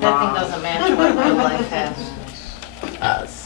That thing doesn't match what real life has. Us.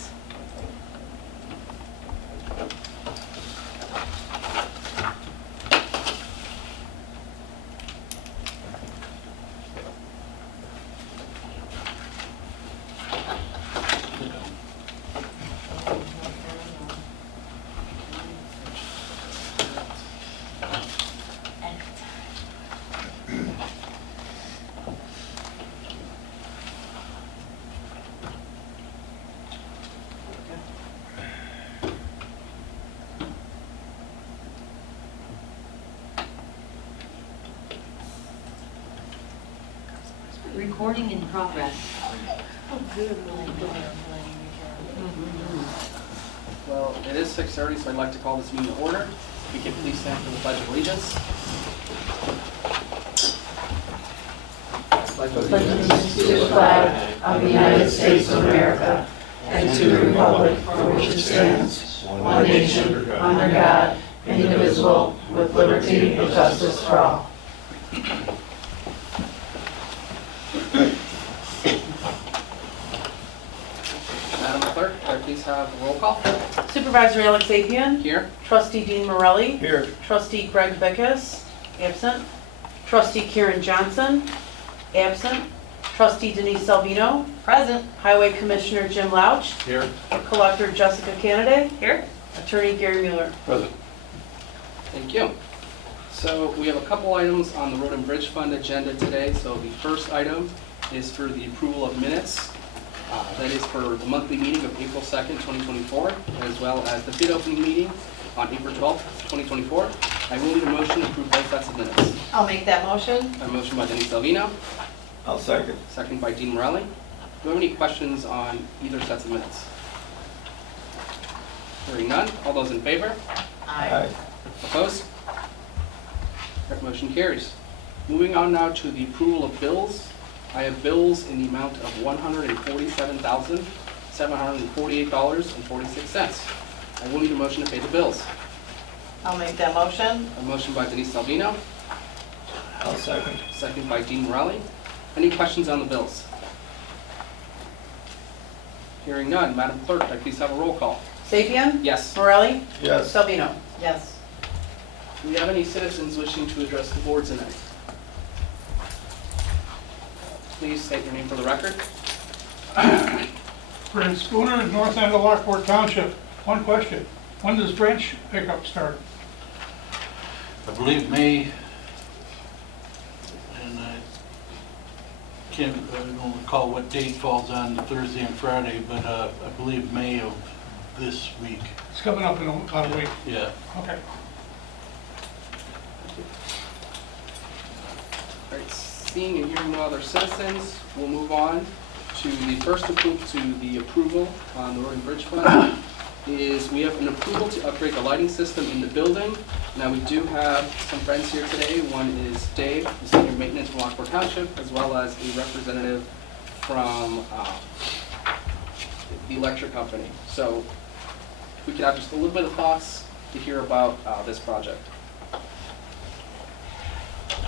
Recording in progress. Well, it is 6:30, so I'd like to call this meeting to order. If we can please stand for the Pledge of Allegiance. Allegiance to the flag of the United States of America and to the republic for which it stands, one nation, under God, indivisible, with liberty and justice for all. Madam Clerk, could I please have a roll call? Supervisor Alex Apian, Here. Trustee Dean Morelli, Here. Trustee Greg Bickus, absent. Trustee Karen Johnson, absent. Trustee Denise Salvino, Present. Highway Commissioner Jim Louch, Here. Collector Jessica Kennedy, Here. Attorney Gary Mueller. Present. Thank you. So we have a couple items on the Road and Bridge Fund agenda today. So the first item is for the approval of minutes. That is for the monthly meeting of April 2nd, 2024, as well as the bid opening meeting on April 12th, 2024. I will need a motion to approve both sets of minutes. I'll make that motion. A motion by Denise Salvino, I'll second. second by Dean Morelli. Do we have any questions on either sets of minutes? Hearing none. All those in favor? Aye. Opposed? That motion carries. Moving on now to the approval of bills. I have bills in the amount of $147,748.46. I will need a motion to pay the bills. I'll make that motion. A motion by Denise Salvino, I'll second. second by Dean Morelli. Any questions on the bills? Hearing none. Madam Clerk, could I please have a roll call? Sapien, Yes. Morelli, Yes. Salvino. Yes. Do we have any citizens wishing to address the board tonight? Please state your name for the record. Fred Spooner, north end of Lockport Township. One question, when does branch pickup start? I believe May, and I don't recall what date falls on the Thursday and Friday, but I believe May of this week. It's coming up in about a week. Yeah. Okay. All right, seeing and hearing no other citizens, we'll move on to the first approval on the Road and Bridge Fund. Is we have an approval to upgrade the lighting system in the building. Now, we do have some friends here today. One is Dave, the senior maintenance from Lockport Township, as well as a representative from the electric company. So if we could have just a little bit of thoughts to hear about this project.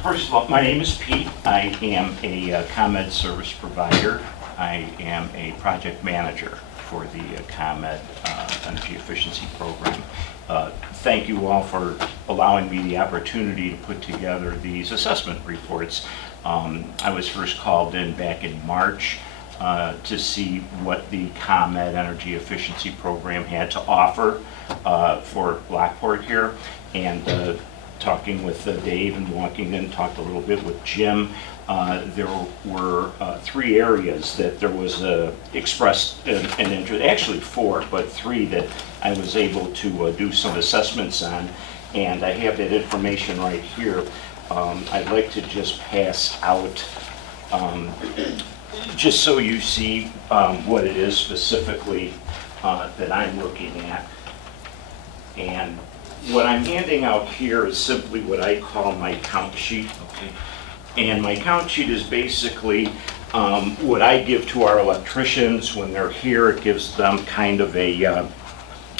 First of all, my name is Pete. I am a ComEd service provider. I am a project manager for the ComEd Energy Efficiency Program. Thank you all for allowing me the opportunity to put together these assessment reports. I was first called in back in March to see what the ComEd Energy Efficiency Program had to offer for Lockport here. And talking with Dave and walking in, talked a little bit with Jim. There were 3 areas that there was expressed an interest, actually 4, but 3 that I was able to do some assessments on. And I have that information right here. I'd like to just pass out, just so you see what it is specifically that I'm looking at. And what I'm handing out here is simply what I call my count sheet. Okay. And my count sheet is basically what I give to our electricians when they're here. It gives them kind of a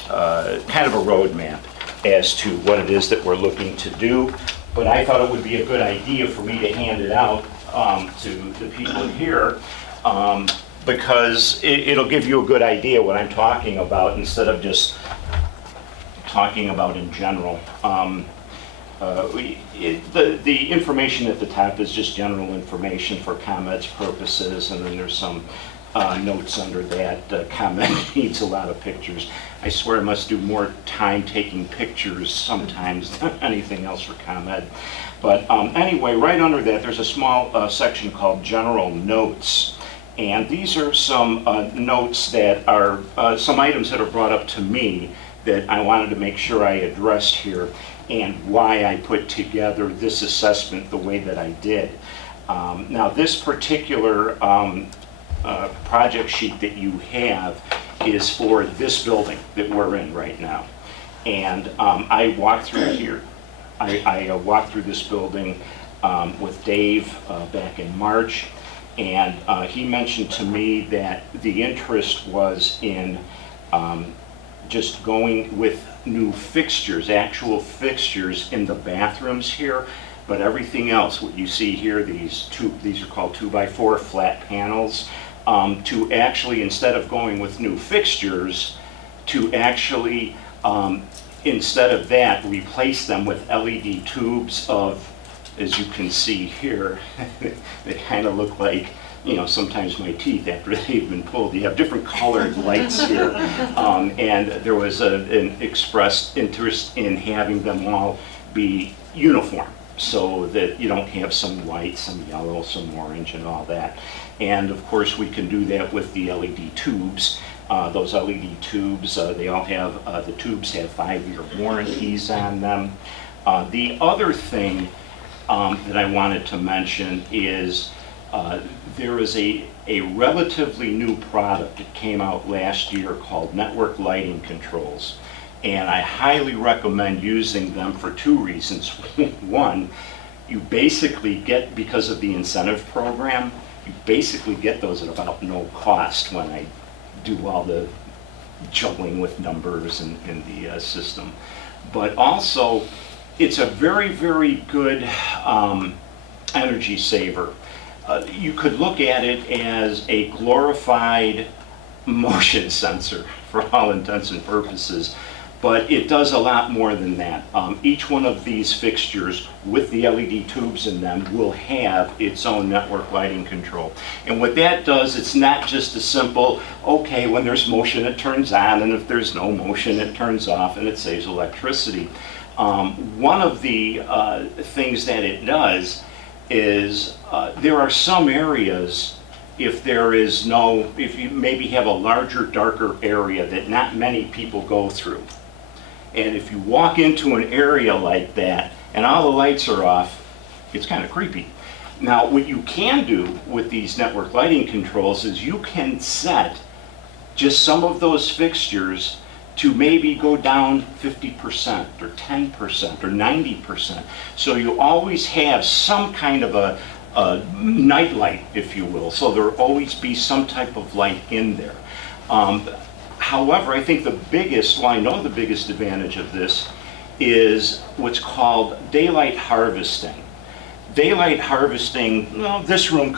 roadmap as to what it is that we're looking to do. But I thought it would be a good idea for me to hand it out to the people here because it'll give you a good idea what I'm talking about instead of just talking about in general. The information at the top is just general information for ComEd's purposes, and then there's some notes under that. ComEd needs a lot of pictures. I swear I must do more time taking pictures sometimes than anything else for ComEd. But anyway, right under that, there's a small section called General Notes. And these are some notes that are, some items that are brought up to me that I wanted to make sure I addressed here, and why I put together this assessment the way that I did. Now, this particular project sheet that you have is for this building that we're in right now. And I walked through here. I walked through this building with Dave back in March, and he mentioned to me that the interest was in just going with new fixtures, actual fixtures in the bathrooms here, but everything else, what you see here, these are called 2x4 flat panels, to actually, instead of going with new fixtures, to actually, instead of that, replace them with LED tubes of, as you can see here, they kind of look like, you know, sometimes my teeth after they've been pulled. You have different colored lights here. And there was an expressed interest in having them all be uniform, so that you don't have some white, some yellow, some orange, and all that. And of course, we can do that with the LED tubes. Those LED tubes, they all have, the tubes have 5-year warranties on them. The other thing that I wanted to mention is there is a relatively new product that came out last year called network lighting controls. And I highly recommend using them for 2 reasons. One, you basically get, because of the incentive program, you basically get those at about no cost when I do all the juggling with numbers in the system. But also, it's a very, very good energy saver. You could look at it as a glorified motion sensor for all intents and purposes, but it does a lot more than that. Each one of these fixtures with the LED tubes in them will have its own network lighting control. And what that does, it's not just a simple, okay, when there's motion it turns on, and if there's no motion it turns off, and it saves electricity. One of the things that it does is there are some areas, if you maybe have a larger, darker area that not many people go through. And if you walk into an area like that and all the lights are off, it's kind of creepy. Now, what you can do with these network lighting controls is you can set just some of those fixtures to maybe go down 50% or 10% or 90%. So you always have some kind of a night light, if you will. So there'll always be some type of light in there. However, I think the biggest, well, I know the biggest advantage of this is what's called daylight harvesting. Daylight harvesting, well, this room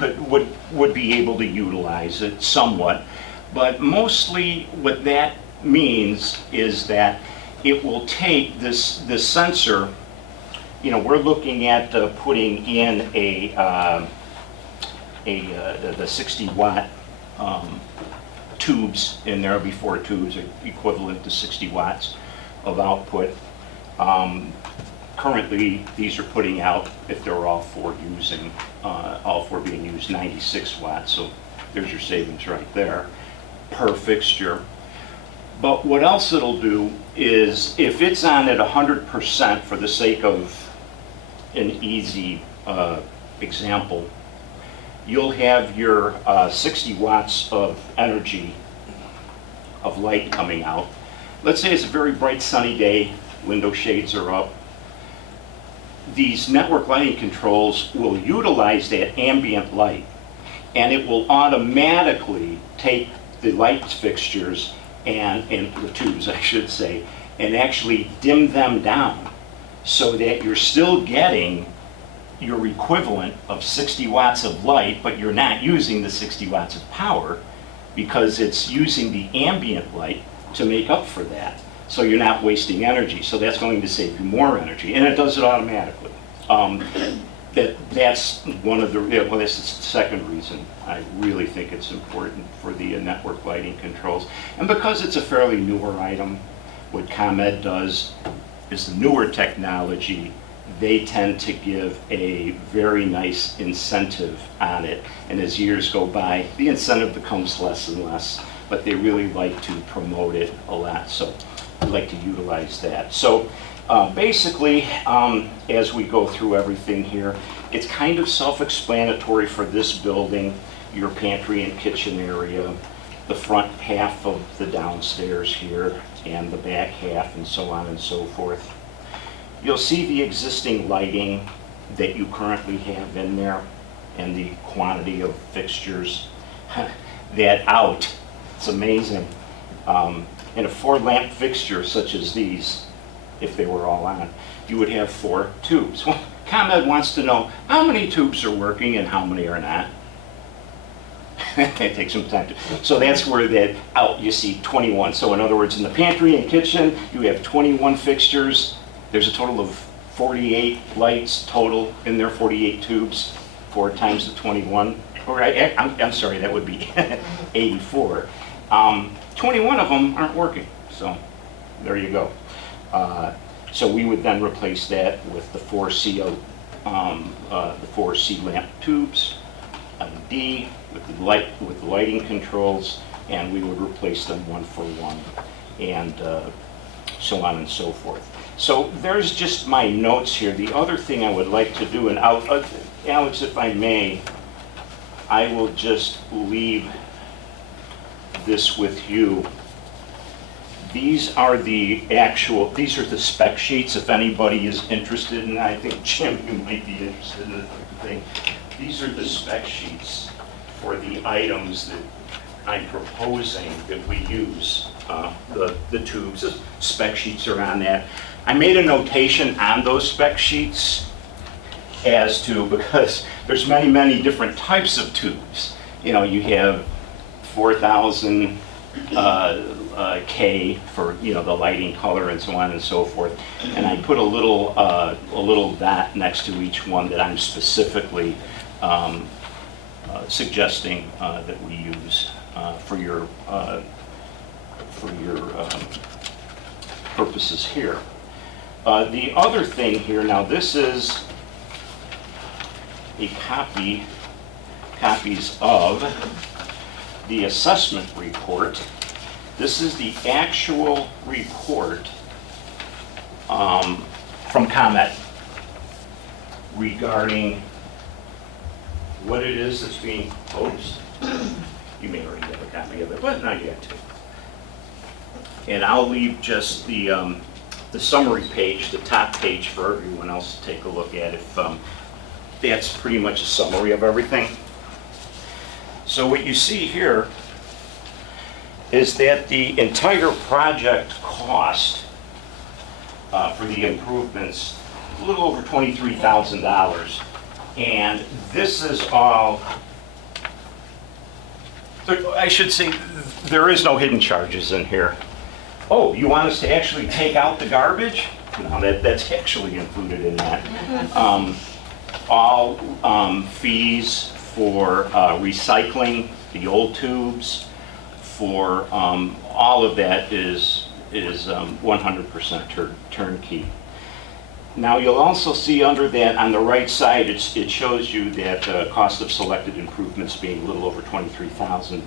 would be able to utilize it somewhat, but mostly what that means is that it will take this sensor. You know, we're looking at putting in the 60-watt tubes in there. Before tubes are equivalent to 60 watts of output. Currently, these are putting out, if they're all four being used, 96 watts. So there's your savings right there per fixture. But what else it'll do is, if it's on at 100% for the sake of an easy example, you'll have your 60 watts of energy of light coming out. Let's say it's a very bright sunny day, window shades are up. These network lighting controls will utilize that ambient light, and it will automatically take the light fixtures and the tubes, I should say, and actually dim them down so that you're still getting your equivalent of 60 watts of light, but you're not using the 60 watts of power because it's using the ambient light to make up for that. So you're not wasting energy. So that's going to save you more energy, and it does it automatically. That's one of the, well, that's the second reason I really think it's important for the network lighting controls. And because it's a fairly newer item, what ComEd does is the newer technology, they tend to give a very nice incentive on it. And as years go by, the incentive becomes less and less, but they really like to promote it a lot. So we like to utilize that. So basically, as we go through everything here, it's kind of self-explanatory for this building, your pantry and kitchen area, the front half of the downstairs here, and the back half, and so on and so forth. You'll see the existing lighting that you currently have in there and the quantity of fixtures that out. It's amazing. In a 4-lamp fixture such as these, if they were all on, you would have 4 tubes. Well, ComEd wants to know how many tubes are working and how many are not. It takes some time to, so that's where that out you see 21. So in other words, in the pantry and kitchen, you have 21 fixtures. There's a total of 48 lights total in there, 48 tubes, 4 times the 21. Or I'm sorry, that would be 84. 21 of them aren't working, so there you go. So we would then replace that with the 4 C lamp tubes, LED with the lighting controls, and we would replace them one for one, and so on and so forth. So there's just my notes here. The other thing I would like to do, and Alex, if I may, I will just leave this with you. These are the spec sheets, if anybody is interested, and I think, Jim, you might be interested in the thing. These are the spec sheets for the items that I'm proposing that we use. The tubes, the spec sheets are on that. I made a notation on those spec sheets as to, because there's many, many different types of tubes. You know, you have 4,000 K for, you know, the lighting color and so on and so forth. And I put a little dot next to each one that I'm specifically suggesting that we use for your purposes here. The other thing here, now this is a copies of the assessment report. This is the actual report from ComEd regarding what it is that's being proposed. You may already have a copy of it, but not yet. And I'll leave just the summary page, the top page, for everyone else to take a look at. If that's pretty much a summary of everything. So what you see here is that the entire project cost for the improvements, a little over $23,000. And this is all, I should say, there is no hidden charges in here. Oh, you want us to actually take out the garbage? No, that's actually included in that. All fees for recycling the old tubes, for all of that is 100% turnkey. Now you'll also see under that on the right side, it shows you that cost of selected improvements being a little over $23,000.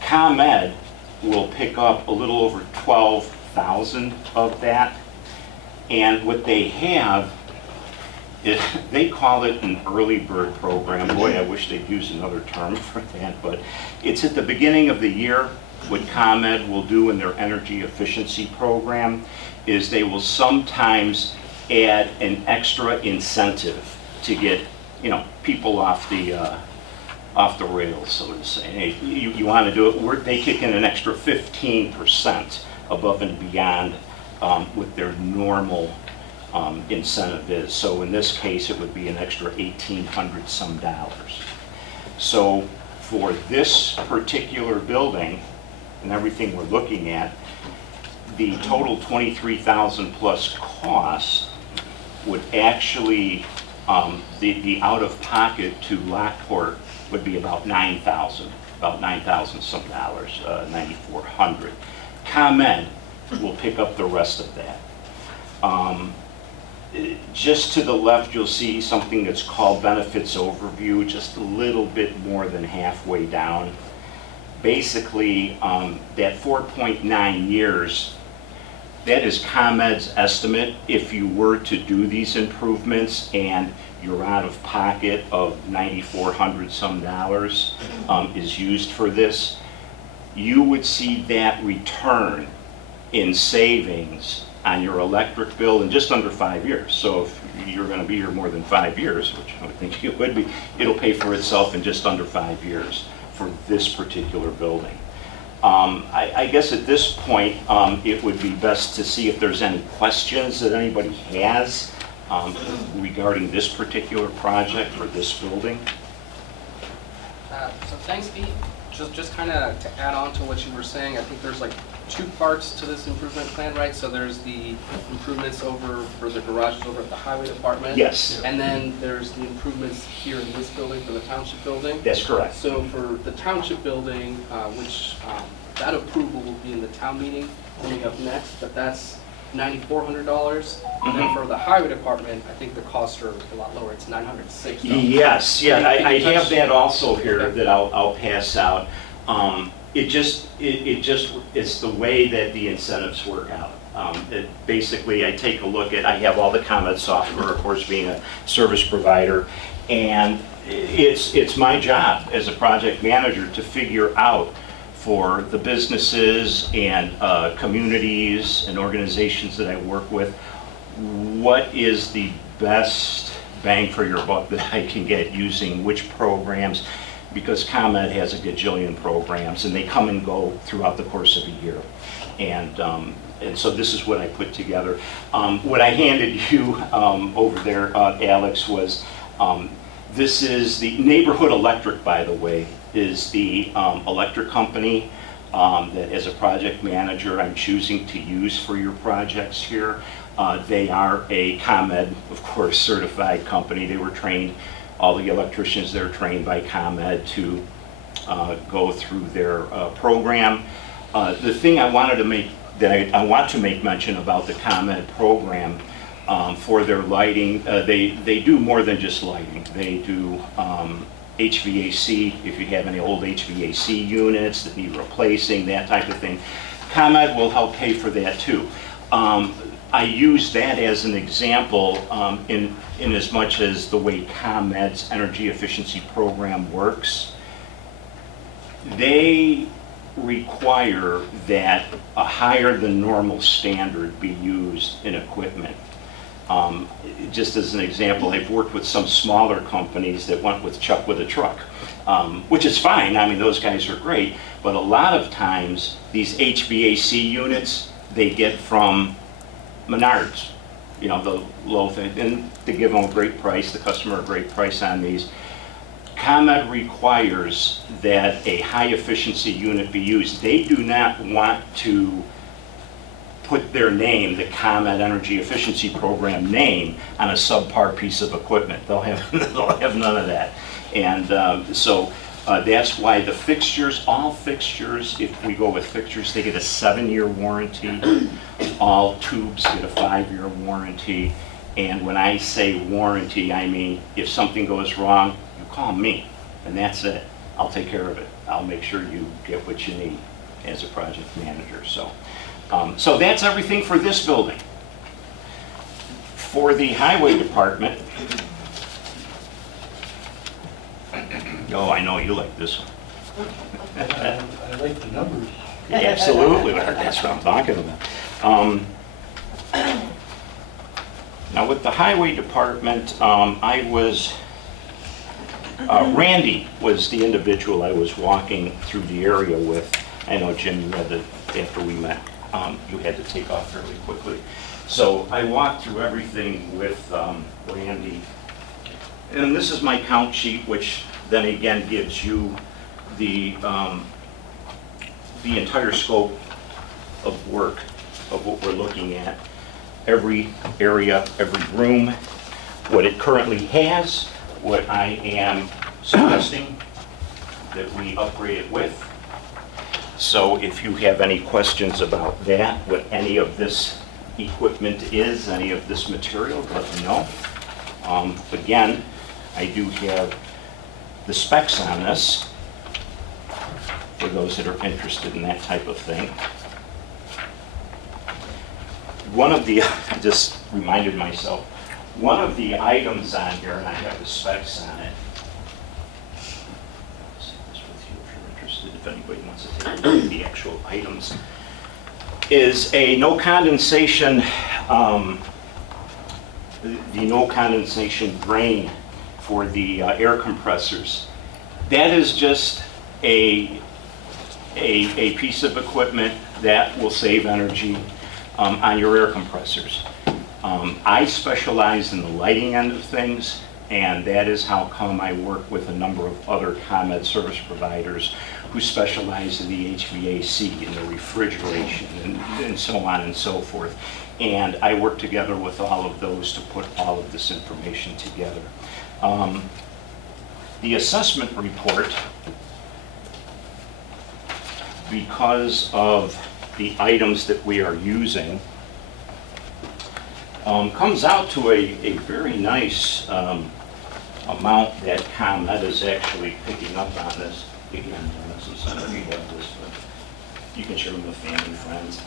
ComEd will pick up a little over $12,000 of that, and what they have is, they call it an early bird program. Boy, I wish they'd use another term for that, but it's at the beginning of the year. What ComEd will do in their energy efficiency program is they will sometimes add an extra incentive to get, you know, people off the rails, so to say. Hey, you want to do it? They kick in an extra 15% above and beyond with their normal incentive is. So in this case, it would be an extra $1,800 some dollars. So for this particular building and everything we're looking at, the total 23,000 plus cost would actually, the out-of-pocket to Lockport would be about $9,000 some dollars, 9,400. ComEd will pick up the rest of that. Just to the left, you'll see something that's called Benefits Overview, just a little bit more than halfway down. Basically, that 4.9 years, that is ComEd's estimate if you were to do these improvements and your out-of-pocket of $9,400 some dollars is used for this. You would see that return in savings on your electric bill in just under 5 years. So if you're going to be here more than 5 years, which I would think you would be, it'll pay for itself in just under 5 years for this particular building. I guess at this point, it would be best to see if there's any questions that anybody has regarding this particular project or this building. So thanks, Pete. Just kind of to add on to what you were saying, I think there's like 2 parts to this improvement plan, right? So there's the improvements over for the garages over at the highway department. Yes. And then there's the improvements here in this building for the township building. That's correct. So for the township building, which that approval will be in the town meeting coming up next, but that's $9,400. And then for the highway department, I think the costs are a lot lower. It's $906. Yes, yeah, I have that also here that I'll pass out. It's the way that the incentives work out. Basically, I take a look at, I have all the ComEd software, of course, being a service provider, and it's my job as a project manager to figure out for the businesses and communities and organizations that I work with, what is the best bang for your buck that I can get using which programs, because ComEd has a gajillion programs and they come and go throughout the course of a year. And so this is what I put together. What I handed you over there, Alex, was this is the Neighborhood Electric, by the way, is the electric company that as a project manager I'm choosing to use for your projects here. They are a ComEd, of course, certified company. They were trained, all the electricians there are trained by ComEd to go through their program. The thing I wanted to make, that I want to make mention about the ComEd program for their lighting, they do more than just lighting. They do HVAC, if you have any old HVAC units that need replacing, that type of thing. ComEd will help pay for that too. I use that as an example in as much as the way ComEd's energy efficiency program works. They require that a higher than normal standard be used in equipment. Just as an example, I've worked with some smaller companies that went with Chuck with a truck, which is fine. I mean, those guys are great. But a lot of times, these HVAC units, they get from Menards, you know, the low thing. And they give them a great price, the customer a great price on these. ComEd requires that a high efficiency unit be used. They do not want to put their name, the ComEd Energy Efficiency Program name, on a subpar piece of equipment. They'll have none of that. And so that's why the fixtures, all fixtures, if we go with fixtures, they get a 7-year warranty. All tubes get a 5-year warranty. And when I say warranty, I mean if something goes wrong, you call me, and that's it. I'll take care of it. I'll make sure you get what you need as a project manager. So that's everything for this building. For the highway department, oh, I know you like this one. I like the numbers. Absolutely, that's what I'm talking about. Now with the highway department, Randy was the individual I was walking through the area with. I know, Jim, you read it after we met. you had to take off fairly quickly. So I walked through everything with Randy. And this is my count sheet, which then again gives you the entire scope of work of what we're looking at. Every area, every room, what it currently has, what I am suggesting that we upgrade it with. So if you have any questions about that, what any of this equipment is, any of this material, let me know. Again, I do have the specs on this for those that are interested in that type of thing. One of the, I just reminded myself, one of the items on here, and I have the specs on it. I'll see this with you if you're interested, if anybody wants to take a look at the actual items, is a no condensation, the no condensation drain for the air compressors. That is just a piece of equipment that will save energy on your air compressors. I specialize in the lighting end of things, and that is how come I work with a number of other ComEd service providers who specialize in the HVAC and the refrigeration and so on and so forth. And I work together with all of those to put all of this information together. The assessment report, because of the items that we are using, comes out to a very nice amount that ComEd is actually picking up on this. Again, this is something we have this, but you can share them with family, friends.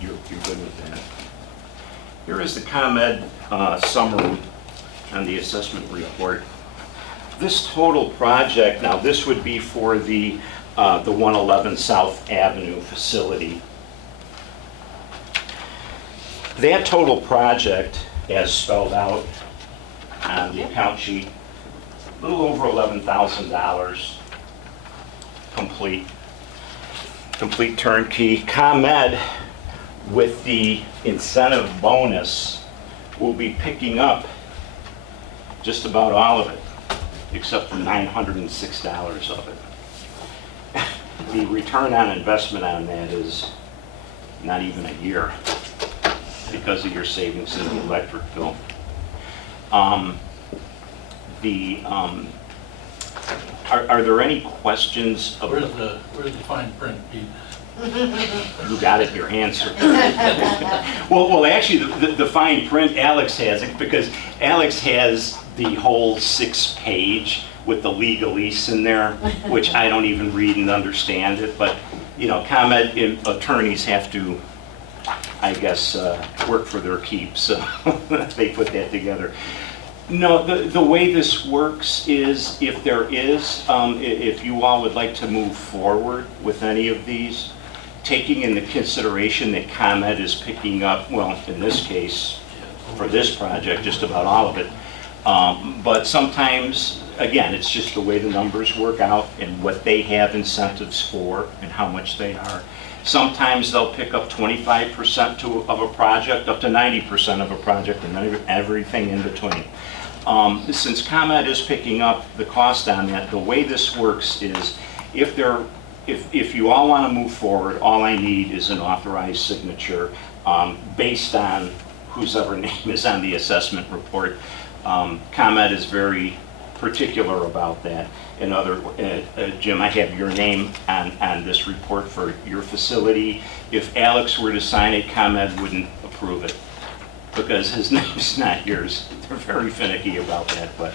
You're good with that. Here is the ComEd summary on the assessment report. This total project, now this would be for the 111 South Avenue facility. That total project, as spelled out on the account sheet, a little over $11,000 complete turnkey. ComEd, with the incentive bonus, will be picking up just about all of it, except for $906 of it. The return on investment on that is not even a year because of your savings in the electric bill. Are there any questions about? Where's the fine print, Pete? You got it, your answer. Well, actually, the fine print, Alex has it, because Alex has the whole 6-page with the legalese in there, which I don't even read and understand it, but, you know, ComEd attorneys have to, I guess, work for their keep, so they put that together. No, the way this works is if there is, if you all would like to move forward with any of these, taking into consideration that ComEd is picking up, well, in this case, for this project, just about all of it. But sometimes, again, it's just the way the numbers work out and what they have incentives for and how much they are. Sometimes they'll pick up 25% of a project, up to 90% of a project, and everything in between. Since ComEd is picking up the cost on that, the way this works is if you all want to move forward, all I need is an authorized signature based on whose ever name is on the assessment report. ComEd is very particular about that. Jim, I have your name on this report for your facility. If Alex were to sign it, ComEd wouldn't approve it because his name's not yours. They're very finicky about that. But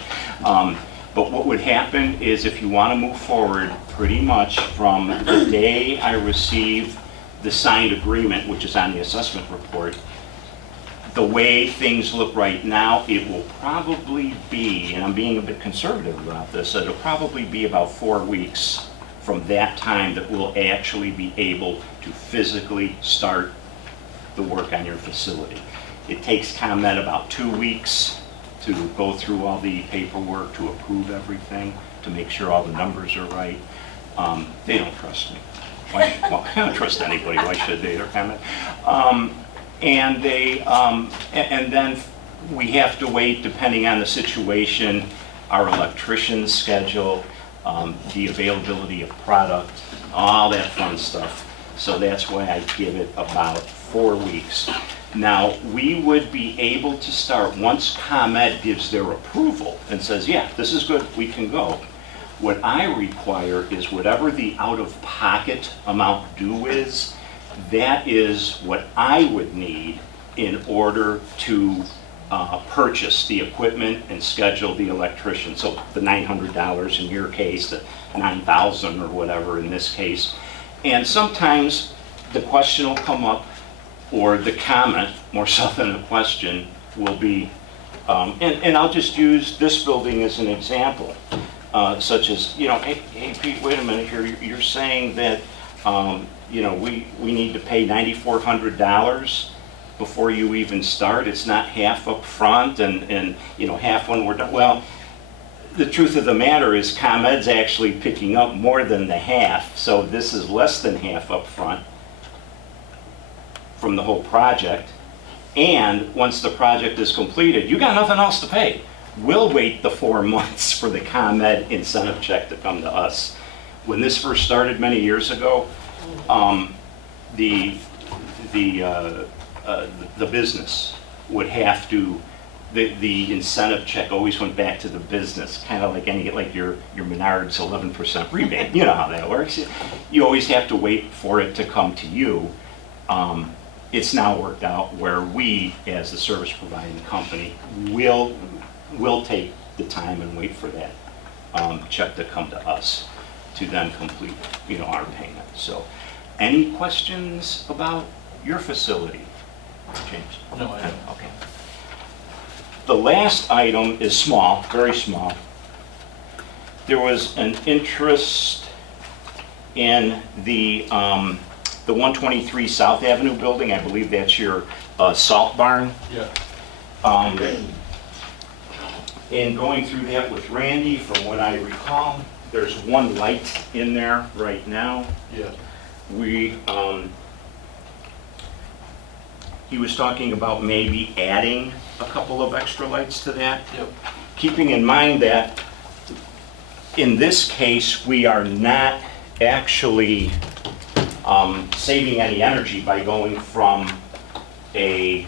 what would happen is if you want to move forward, pretty much from the day I receive the signed agreement, which is on the assessment report, the way things look right now, it will probably be, and I'm being a bit conservative about this, it'll probably be about 4 weeks from that time that we'll actually be able to physically start the work on your facility. It takes ComEd about 2 weeks to go through all the paperwork, to approve everything, to make sure all the numbers are right. They don't trust me. Well, I don't trust anybody, why should they? They're kind and then we have to wait, depending on the situation, our electrician's schedule, the availability of product, all that fun stuff. So that's why I give it about 4 weeks. Now, we would be able to start, once ComEd gives their approval and says, yeah, this is good, we can go. What I require is whatever the out-of-pocket amount due is, that is what I would need in order to purchase the equipment and schedule the electrician. So the $900 in your case, the $9,000 or whatever in this case. And sometimes the question will come up, or the comment, more so than a question, will be, and I'll just use this building as an example, such as, hey Pete, wait a minute here, you're saying that, we need to pay $9,400 before you even start. It's not half up front and half when we're done. Well, the truth of the matter is ComEd's actually picking up more than the half, so this is less than half up front from the whole project. And once the project is completed, you got nothing else to pay. We'll wait the 4 months for the ComEd incentive check to come to us. When this first started many years ago, the business would have to, the incentive check always went back to the business, kind of like your Menards 11% rebate. You know how that works. You always have to wait for it to come to you. It's now worked out where we, as the service providing company, will take the time and wait for that check to come to us to then complete, our payment. So, any questions about your facility, James? No, I don't. Okay. The last item is small, very small. There was an interest in the 123 South Avenue building. I believe that's your salt barn. Yeah. In going through that with Randy, from what I recall, there's one light in there right now. Yeah. He was talking about maybe adding a couple of extra lights to that. Yep. Keeping in mind that in this case, we are not actually saving any energy by going from a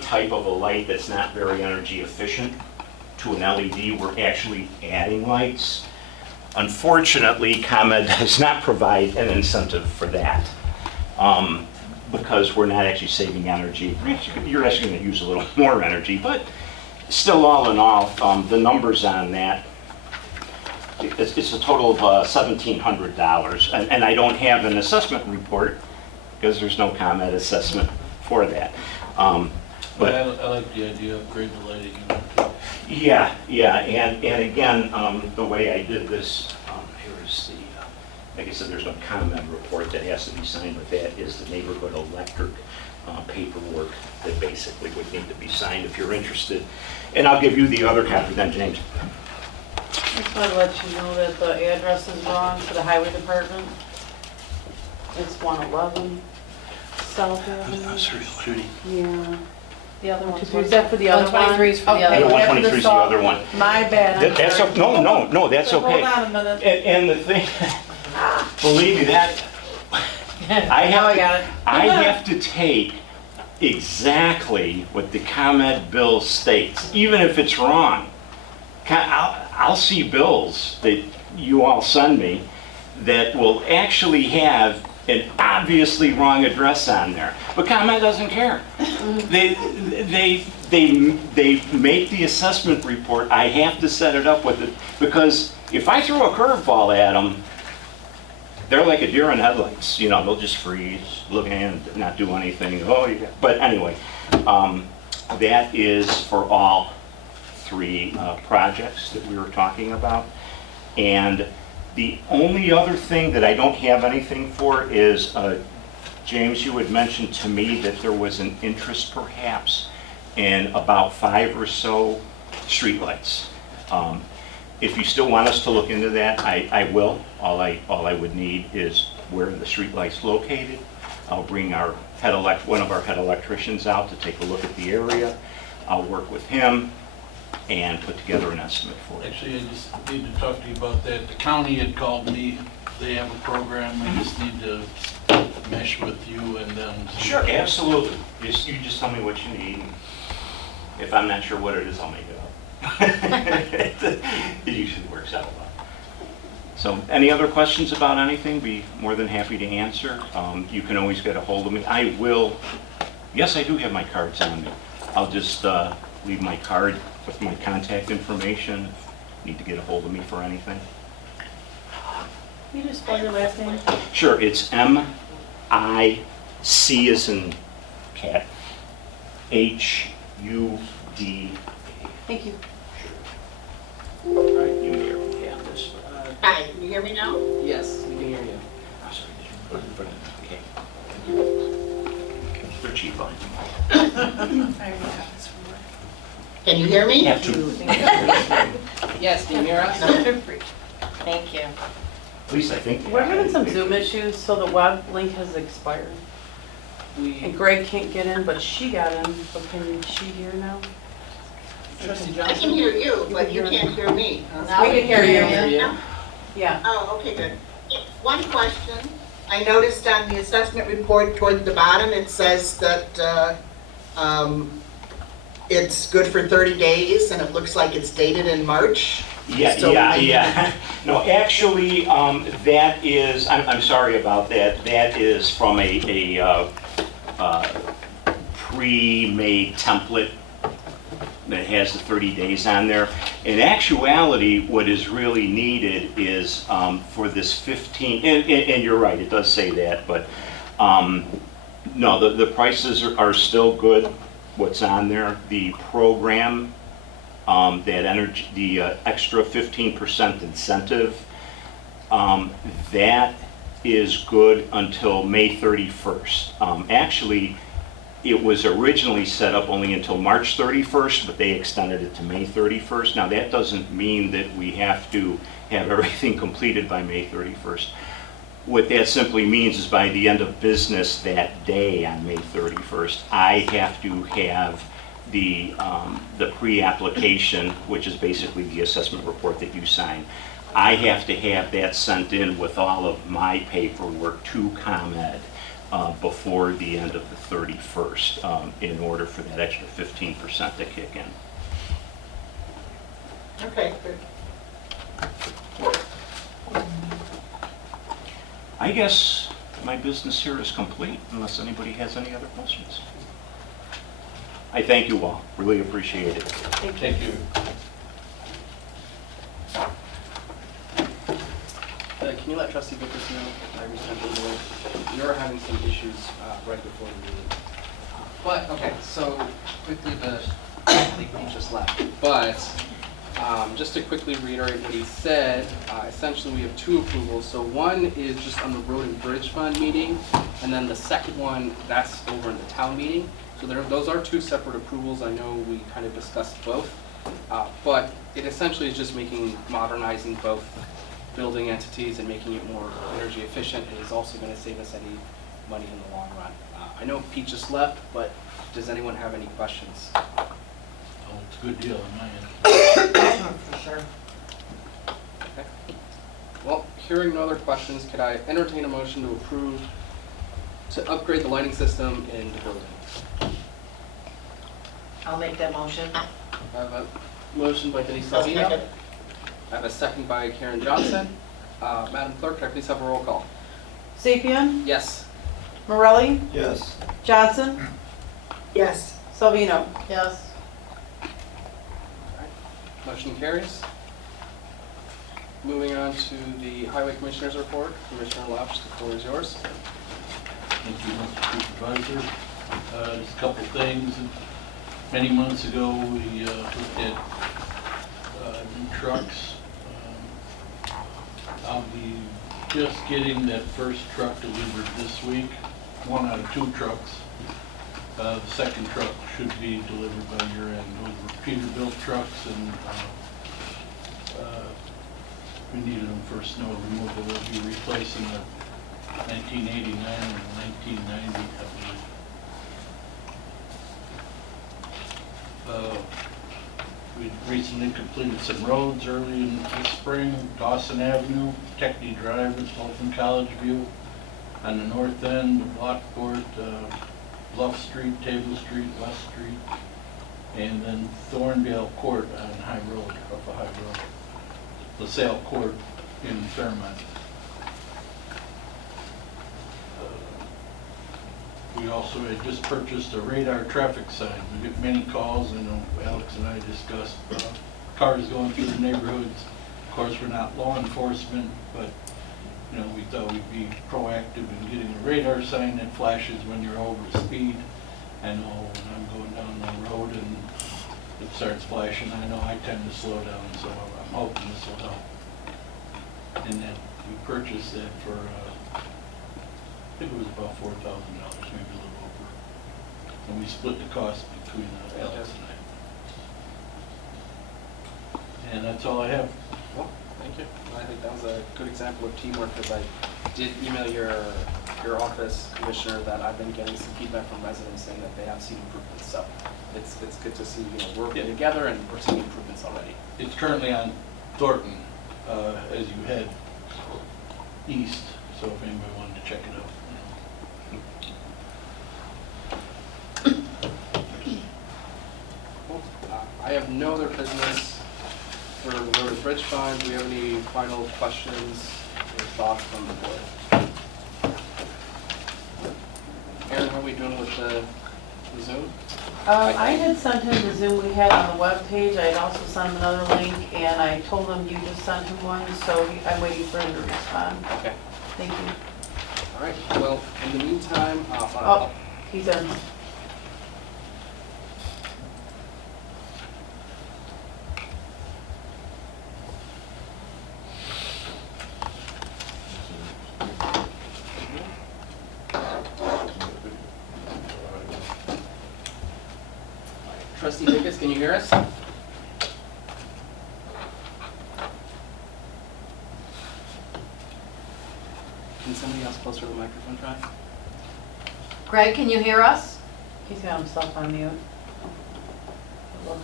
type of a light that's not very energy efficient to an LED. We're actually adding lights. Unfortunately, ComEd does not provide an incentive for that because we're not actually saving energy. You're actually going to use a little more energy, but still, all in all, the numbers on that, it's a total of $1,700, and I don't have an assessment report because there's no ComEd assessment for that. But I like the idea of upgrading the lighting. Yeah, and again, the way I did this, here is the, like I said, there's no ComEd report that has to be signed, but that is the neighborhood electric paperwork that basically would need to be signed if you're interested. And I'll give you the other copy then, James. I just want to let you know that the address is wrong for the highway department. It's 111 South Avenue. Sorry, Judy. Yeah. The other one's Is that for the other one? 123 is for the Okay, other one. after 123 is the salt- other one. My bad. That's sorry. no, that's So okay. Hold on a minute. And the thing, believe me, that, Now I got it. I have to take exactly what the ComEd bill states, even if it's wrong. I'll see bills that you all send me that will actually have an obviously wrong address on there, but ComEd doesn't care. They make the assessment report. I have to set it up with it because if I throw a curveball at them, they're like a deer in headlights. They'll just freeze, look and not do anything. Oh, yeah. But anyway, that is for all 3 projects that we were talking about. And the only other thing that I don't have anything for is, James, you had mentioned to me that there was an interest perhaps in about 5 or so streetlights. If you still want us to look into that, I will. All I would need is where the streetlight's located. I'll bring one of our head electricians out to take a look at the area. I'll work with him and put together an estimate for it. Actually, I just need to talk to you about that. The county had called me. They have a program. I just need to mesh with you and them. Sure, absolutely. You just tell me what you need. If I'm not sure what it is, I'll make it up. It usually works out a lot. So any other questions about anything, be more than happy to answer. You can always get a hold of me. I will, yes, I do have my cards on me. I'll just leave my card with my contact information if you need to get a hold of me for anything. Can you just spell your last name? Sure, it's M-I-C as in cat, H-U-D. Thank you. All right, you may already have this. Hi, can you hear me now? Yes, we can hear you. I'm sorry, did you put it? Okay. They're cheap on Can you hear me? you. Have to. Yes, can you hear us? Thank you. At least I think. We're having some Zoom issues, so the web link has expired. And We, Greg can't get in, but she got in, so can she hear now? Trustee I Johnson? can hear you, but you can't hear me. Now We can hear you. Hear you? Yeah. Oh, okay, good. One question. I noticed on the assessment report toward the bottom, it says that it's good for 30 days, and it looks like it's dated in March. So maybe- Yeah. No, actually, that is, I'm sorry about that. That is from a pre-made template that has the 30 days on there. In actuality, what is really needed is for this 15, and you're right, it does say that, but no, the prices are still good, what's on there. The program, that energy, the extra 15% incentive, that is good until May 31st. Actually, it was originally set up only until March 31st, but they extended it to May 31st. Now, that doesn't mean that we have to have everything completed by May 31st. What that simply means is by the end of business that day on May 31st, I have to have the pre-application, which is basically the assessment report that you sign. I have to have that sent in with all of my paperwork to ComEd before the end of the 31st in order for that extra 15% to kick in. Okay, good. I guess my business here is complete unless anybody has any other questions. I thank you all. Really appreciate it. Thank you. Can you let Trustee Vickers know, I resent the board, you're having some issues right before the meeting. But, okay, so quickly I think he just left. But, just to quickly reiterate what he said, essentially we have two approvals. So one is just on the Road and Bridge Fund meeting, and then the second one, that's over in the town meeting. So those are two separate approvals. I know we kind of discussed both, but it essentially is just modernizing both building entities and making it more energy efficient. It is also going to save us any money in the long run. I know Pete just left, but does anyone have any questions? Oh, it's a good deal on my end. For sure. Okay. Well, hearing no other questions, could I entertain a motion to approve to upgrade the lighting system in the building? I'll make that motion. I have a motion by Denise I'll Salvino. second. I have a second by Karen Johnson. Madam Clerk, could I please have a roll call? Sapien, Yes. Morelli, Yes. Johnson, Yes. Salvino. Yes. Motion carries. Moving on to the Highway Commissioner's report. Commissioner Lopes, the floor is yours. Thank you, Mr. Supervisor. Just a couple things. Many months ago, we looked at new trucks. I'll be just getting that first truck delivered this week, one out of two trucks. The second truck should be delivered by year end. Those were Peterbilt trucks, and we needed them for snow removal. We'll be replacing a 1989 and 1990, I believe. We recently completed some roads early in the spring, Dawson Avenue, Techney Drive at Fulton College View. On the north end of Lockport, Bluff Street, Table Street, West Street, and then Thorndale Court on High Road, off of High Road. LaSalle Court in Fairmont. We also had just purchased a radar traffic sign. We get many calls, I know Alex and I discussed cars going through the neighborhoods. Of course, we're not law enforcement, but you know, we thought we'd be proactive in getting a radar sign that flashes when you're over speed. I know when I'm going down the road and it starts flashing, I know I tend to slow down, so I'm hoping this will help. And then we purchased that for, I think it was about $4,000, maybe a little over. And we split the cost between Alex and I. And that's all I have. Well, thank you. I think that was a good example of teamwork, because I did email your office, Commissioner, that I've been getting some feedback from residents saying that they have seen improvements. So it's good to see, we're working together and we're seeing improvements already. It's Currently on Thornton, as you head east, so if anybody wanted to check it out. Cool. I have no other business for the Road and Bridge Fund. Do we have any final questions or thoughts from the board? Aaron, how are we doing with the Zoom? I had sent him the Zoom we had on the webpage. I had also sent him another link, and I told him you just sent him one, so I'm waiting for him to respond. Okay. Thank you. All right. Well, in the meantime, Oh, he's in. Trustee Dickus, can you hear us? Can somebody else closer to the microphone try? Greg, can you hear us? He's got himself on mute. It looks-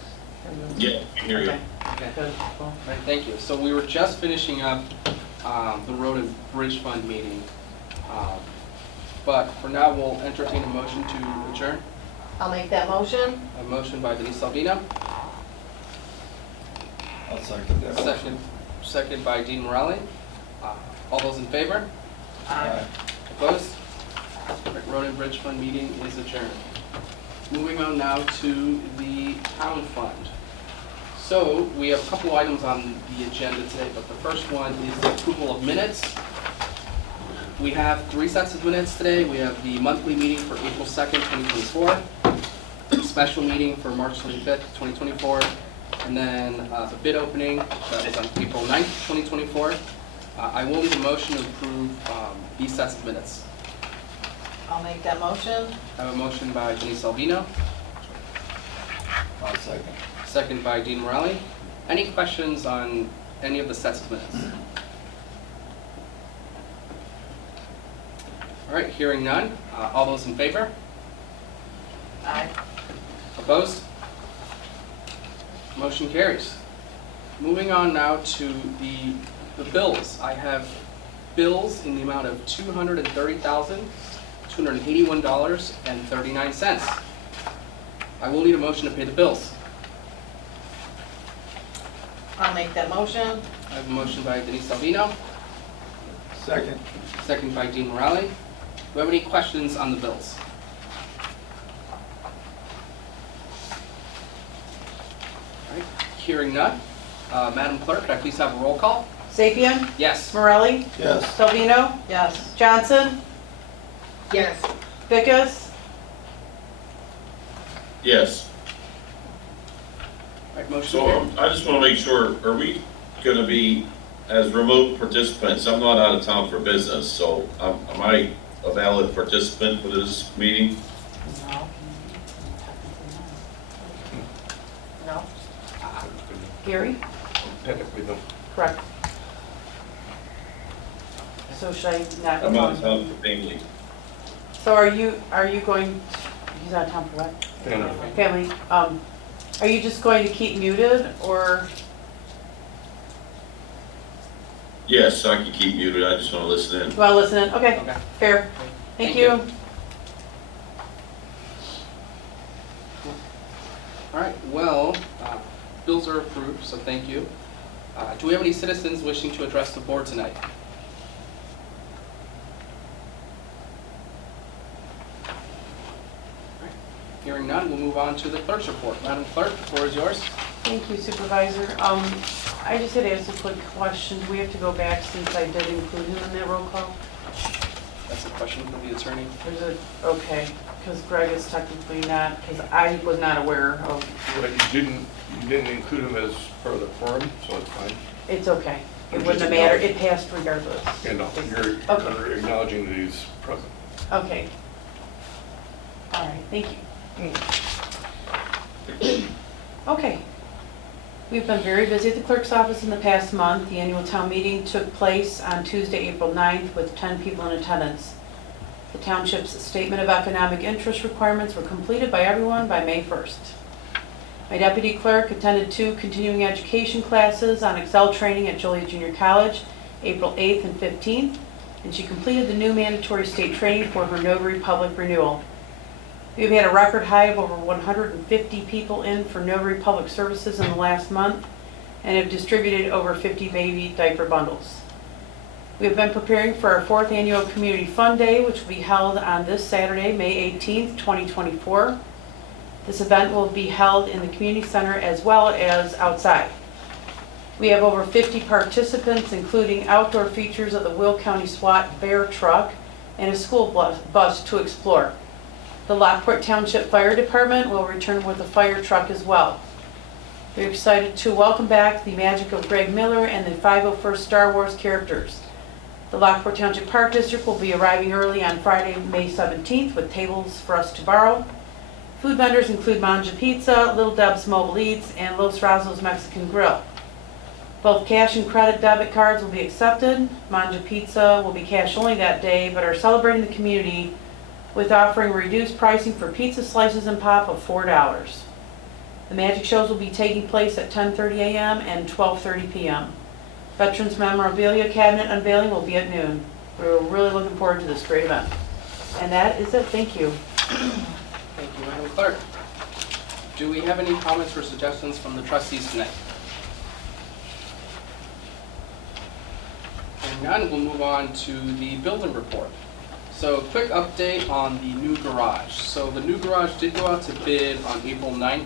Yeah, I can hear you. Okay, Okay. good, cool. All right, thank you. So we were just finishing up the Road and Bridge Fund meeting. But for now, we'll entertain a motion to adjourn. I'll make that motion. A motion by Denise Salvino, I'll second that. second by Dean Morelli. All those in favor? Aye. Opposed? Road and Bridge Fund meeting is adjourned. Moving on now to the Town Fund. So we have a couple items on the agenda today, but the first one is the approval of minutes. We have 3 sets of minutes today. We have the monthly meeting for April 2nd, 2024, special meeting for March 25th, 2024, and then the bid opening that was on April 9th, 2024. I will need a motion to approve these sets of minutes. I'll make that motion. I have a motion by Denise Salvino, I'll second. second by Dean Morelli. Any questions on any of the sets of minutes? All right, hearing none. All those in favor? Aye. Opposed? Motion carries. Moving on now to the bills. I have bills in the amount of $230,281.39. I will need a motion to pay the bills. I'll make that motion. I have a motion by Denise Salvino, Second. second by Dean Morelli. Do we have any questions on the bills? All right, hearing none. Madam Clerk, could I please have a roll call? Sapien, Yes. Morelli, Yes. Salvino, Yes. Johnson, Yes. Vickus, Yes. All right, motion So carries. I just want to make sure, are we going to be, as remote participants, I'm not out of town for business, so am I a valid participant for this meeting? No. No. Gary? Technically, no. Correct. so should I not? I'm out of town for family. So are you going, he's out of town for what? Family. Are you just going to keep muted or? Yes, I can keep muted, I just want to listen in. You want to listen in? Okay, Okay. fair. Thank Thank you. you. All right, well, bills are approved, so thank you. Do we have any citizens wishing to address the board tonight? All right, hearing none, we'll move on to the clerk's report. Madam Clerk, the floor is yours. Thank you, Supervisor. I just had to ask a quick question. Do we have to go back since I did include him in that roll call? That's a question for the attorney. Or is it, okay, because Greg is technically not, because I was not aware of, But you didn't include him as part of the forum, so it's fine. it's okay. It I'm wouldn't have just mattered. It passed regardless. And no, Okay. you're acknowledging that he's present. Okay. All right, thank you. Okay. We've been very busy at the clerk's office in the past month. The annual town meeting took place on Tuesday, April 9th, with 10 people in attendance. The township's statement of economic interest requirements were completed by everyone by May 1st. My deputy clerk attended 2 continuing education classes on Excel training at Joliet Junior College, April 8th and 15th, and she completed the new mandatory state training for her notary public renewal. We've had a record high of over 150 people in for notary public services in the last month and have distributed over 50 baby diaper bundles. We have been preparing for our 4th annual Community Fun Day, which will be held on this Saturday, May 18th, 2024. This event will be held in the community center as well as outside. We have over 50 participants, including outdoor features of the Will County SWAT bear truck and a school bus to explore. The Lockport Township Fire Department will return with a fire truck as well. We're excited to welcome back the magic of Greg Miller and the 501st Star Wars characters. The Lockport Township Park District will be arriving early on Friday, May 17th with tables for us to borrow. Food vendors include Manja Pizza, Little Deb's Mobile Eats, and Los Razos Mexican Grill. Both cash and credit debit cards will be accepted. Manja Pizza will be cash only that day, but are celebrating the community with offering reduced pricing for pizza slices and pop of $4. The magic shows will be taking place at 10:30 a.m. and 12:30 p.m. Veterans Memorabilia Cabinet unveiling will be at noon. We're really looking forward to this great event. And that is it. Thank you. Thank you, Madam Clerk. Do we have any comments or suggestions from the trustees tonight? Hearing none, we'll move on to the building report. So quick update on the new garage. So the new garage did go out to bid on April 9th,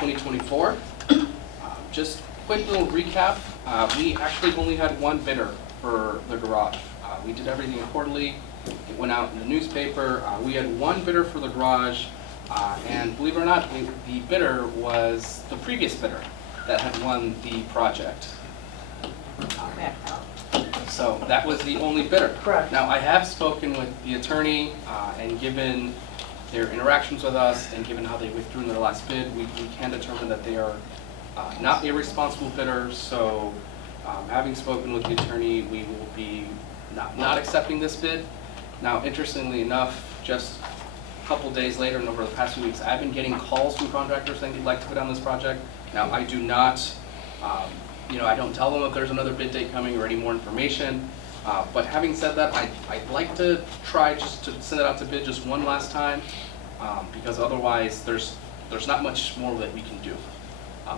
2024. Just quick little recap. We actually only had one bidder for the garage. We did everything accordingly. It went out in the newspaper. We had one bidder for the garage, and believe it or not, the bidder was the previous bidder that had won the project. So that was the only bidder. Correct. Now, I have spoken with the attorney, and given their interactions with us, and given how they withdrew in their last bid, we can determine that they are not a responsible bidder. So, having spoken with the attorney, we will be not accepting this bid. Now, interestingly enough, just a couple days later and over the past few weeks, I've been getting calls from contractors saying they'd like to bid on this project. Now, I do not, I don't tell them if there's another bid date coming or any more information. But having said that, I'd like to try just to send it out to bid just one last time, because otherwise there's not much more that we can do.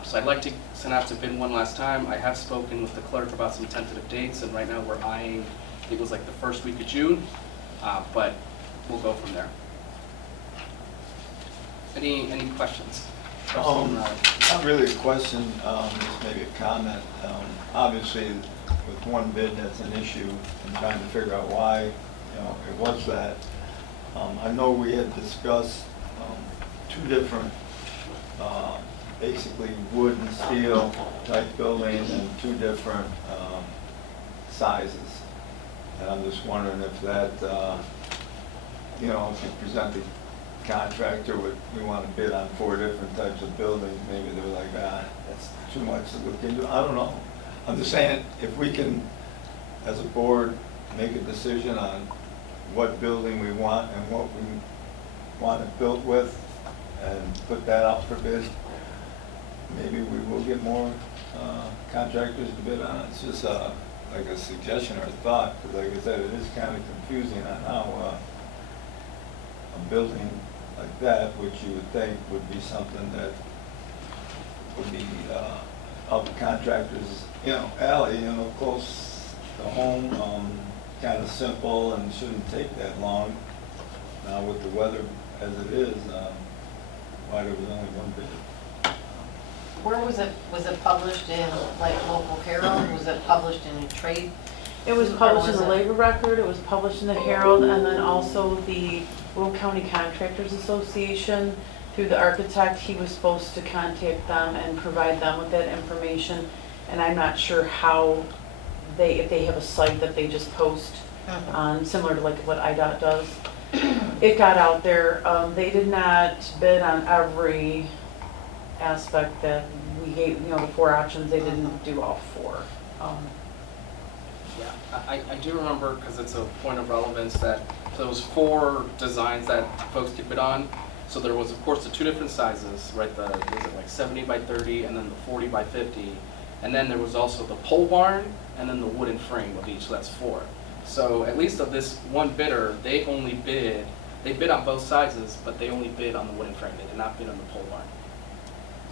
So I'd like to send out to bid one last time. I have spoken with the clerk about some tentative dates, and right now we're eyeing, I think it was like the first week of June, but we'll go from there. Any questions? Not really a question, just maybe a comment. Obviously, with one bid, that's an issue, and trying to figure out why, it was that. I know we had discussed 2 different, basically wood and steel type buildings and 2 different sizes. And I'm just wondering if that, if you present the contractor we want to bid on 4 different types of buildings, maybe they're like, that's too much to look into. I don't know. I'm just saying, if we can, as a board, make a decision on what building we want and what we want it built with, and put that out for bid. Maybe we will get more contractors to bid on it. It's just like a suggestion or a thought, because like I said, it is kind of confusing on how a building like that, which you would think would be something that would be up contractors, alley, close to home, kind of simple and shouldn't take that long. Now with the weather as it is, why there was only one bid. Where was it published in, like, local Herald? Was it published in trade? It was Or published in was the it- Labor Record, it was published in the Herald, and then also the Will County Contractors Association, through the architect, he was supposed to contact them and provide them with that information. And I'm not sure how if they have a site that they just post on, similar to like what IDOT does. It got out there. They did not bid on every aspect that we gave, the 4 options, they didn't do all 4. Yeah, I do remember, because it's a point of relevance, that there was 4 designs that folks could bid on. So there was, of course, the 2 different sizes, right? Was it like 70 by 30 and then the 40 by 50. And then there was also the pole barn and then the wooden frame of each, so that's 4. So at least of this one bidder, they bid on both sizes, but they only bid on the wooden frame. They did not bid on the pole barn.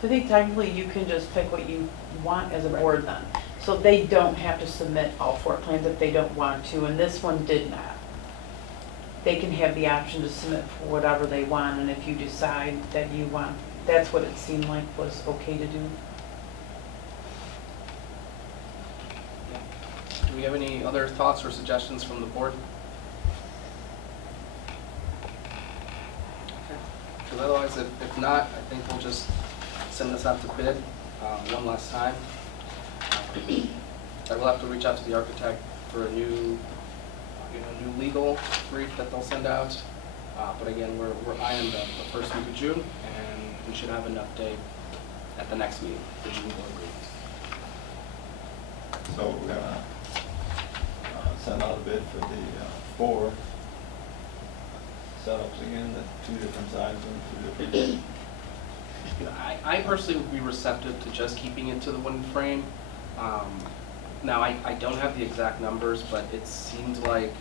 So I think technically you can just pick what you want as a board then. So they don't have to submit all 4 plans if they don't want to, and this one did not. They can have the option to submit for whatever they want, and if you decide that you want, that's what it seemed like was okay to do. Do we have any other thoughts or suggestions from the board? Because otherwise, if not, I think we'll just send this out to bid one last time. I will have to reach out to the architect for a new legal brief that they'll send out. But again, we're eyeing the first week of June, and we should have an update at the next meeting, the June board meeting. So we're gonna send out a bid for the 4 setups again, the 2 different sizes and 2 different. I personally would be receptive to just keeping it to the wooden frame. Now, I don't have the exact numbers, but it seemed like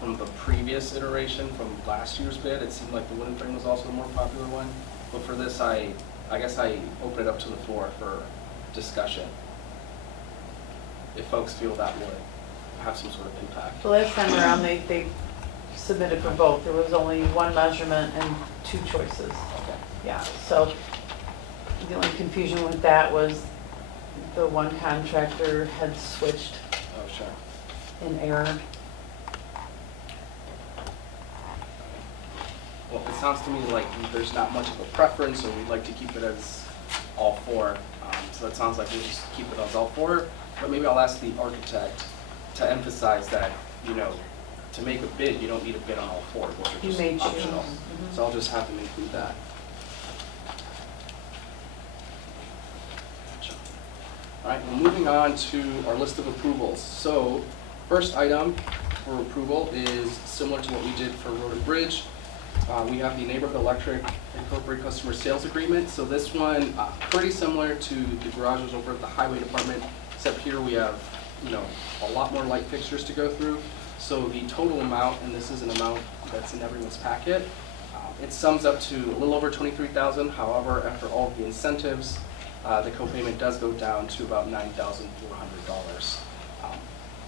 from the previous iteration, from last year's bid, it seemed like the wooden frame was also the more popular one. But for this, I guess I open it up to the floor for discussion, if folks feel that would have some sort of impact. The last time around, they submitted for both. There was only 1 measurement and 2 choices. Okay. Yeah, so the only confusion with that was the one contractor had switched Oh, sure. in error. Well, it sounds to me like there's not much of a preference, or we'd like to keep it as all 4. So it sounds like we'll just keep it as all 4. But maybe I'll ask the architect to emphasize that, to make a bid, you don't need a bid on all 4. Those are You just may choose. optional. So I'll just have them include that. All right, well, moving on to our list of approvals. So first item for approval is similar to what we did for Road and Bridge. We have the Neighborhood Electric Incorporated Customer Sales Agreement. So this one, pretty similar to the garages over at the Highway Department, except here we have, a lot more light fixtures to go through. So the total amount, and this is an amount that's in everyone's packet, it sums up to a little over $23,000. However, after all of the incentives, the co-payment does go down to about $9,400.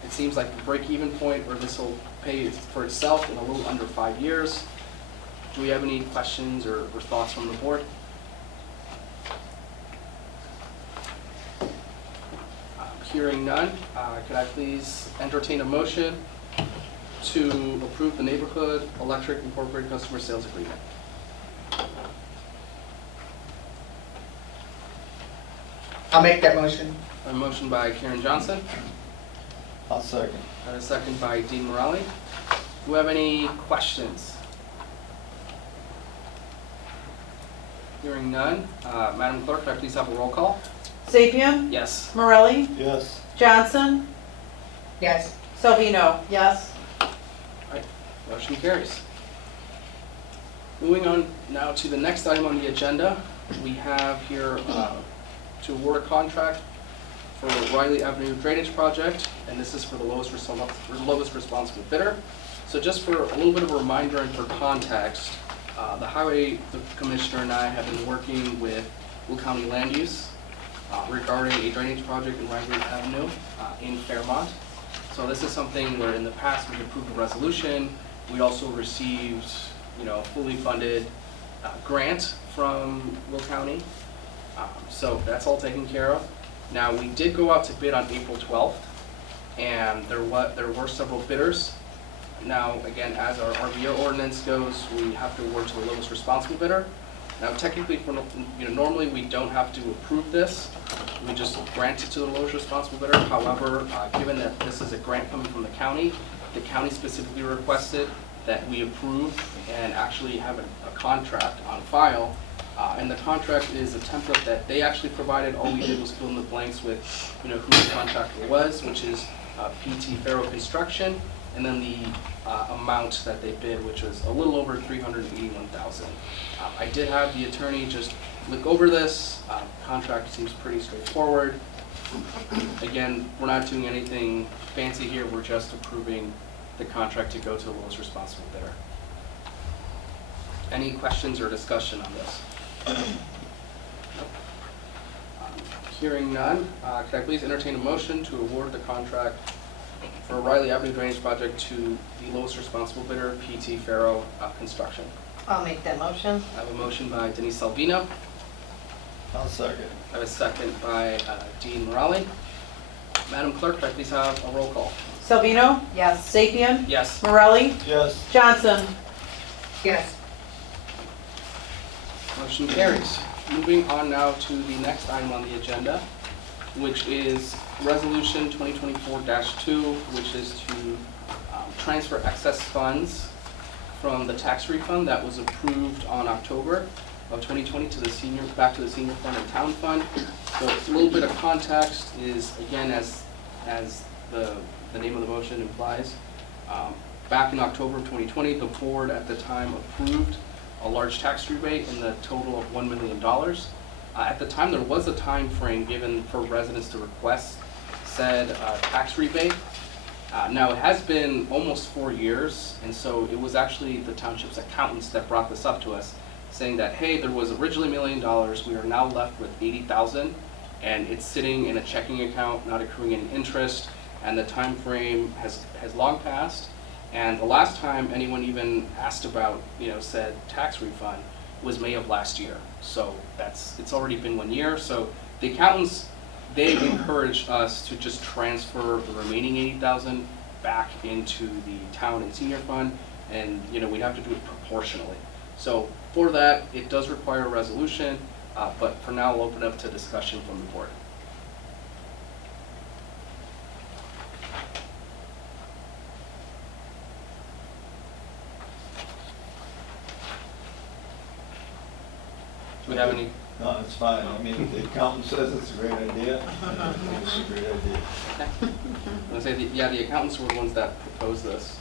It seems like the break-even point, or this will pay for itself in a little under 5 years. Do we have any questions or thoughts from the board? Hearing none, could I please entertain a motion to approve the Neighborhood Electric Incorporated Customer Sales Agreement? I'll make that motion. A motion by Karen Johnson, I'll second. and a second by Dean Morelli. Do we have any questions? Hearing none, Madam Clerk, could I please have a roll call? Sapien, Yes. Morelli, Yes. Johnson, Yes. Salvino. Yes. Motion carries. Moving on now to the next item on the agenda, we have here to award a contract for Riley Avenue Drainage Project, and this is for the lowest responsible bidder. So just for a little bit of a reminder and for context, the Highway Commissioner and I have been working with Will County Land Use regarding a drainage project in Riley Avenue in Fairmont. So this is something where in the past we approved a resolution. We also received, fully funded grant from Will County. So that's all taken care of. Now, we did go out to bid on April 12th, and there were several bidders. Now, again, as our RVO ordinance goes, we have to award to the lowest responsible bidder. Now, technically, normally we don't have to approve this. We just grant it to the lowest responsible bidder. However, given that this is a grant coming from the county specifically requested that we approve and actually have a contract on file. And the contract is a template that they actually provided. All we did was fill in the blanks with, who the contractor was, which is PT Faro Construction, and then the amount that they bid, which was a little over $381,000. I did have the attorney just look over this. Contract seems pretty straightforward. Again, we're not doing anything fancy here. We're just approving the contract to go to the lowest responsible bidder. Any questions or discussion on this? Hearing none, could I please entertain a motion to award the contract for Riley Avenue Drainage Project to the lowest responsible bidder, PT Faro Construction? I'll make that motion. I have a motion by Denise Salvino. I'll second. I have a second by Dean Morale. Madam Clerk, could I please have a roll call? Salvino. Yes. Sapien. Yes. Morelli. Yes. Johnson. Yes. Motion carries. Moving on now to the next item on the agenda, which is Resolution 2024-2, which is to transfer excess funds from the tax refund that was approved on October of 2020 to the back to the senior fund and town fund. So a little bit of context is, again, as the name of the motion implies, back in October of 2020, the board at the time approved a large tax rebate in the total of $1 million. At the time, there was a time frame given for residents to request said tax rebate. Now, it has been almost 4 years, and so it was actually the township's accountants that brought this up to us, saying that, hey, there was originally $1 million, we are now left with $80,000, and it's sitting in a checking account, not accruing any interest, and the time frame has long passed. And the last time anyone even asked about, said tax refund was May of last year. So it's already been 1 year. So the accountants, they encouraged us to just transfer the remaining $80,000 back into the town and senior fund, and we'd have to do it proportionally. So for that, it does require a resolution, but for now, I'll open up to discussion from the board. Do we have any? No, it's fine. I mean, if the accountant says it's a great idea, it's a great idea. I'm gonna say, the accountants were the ones that proposed this.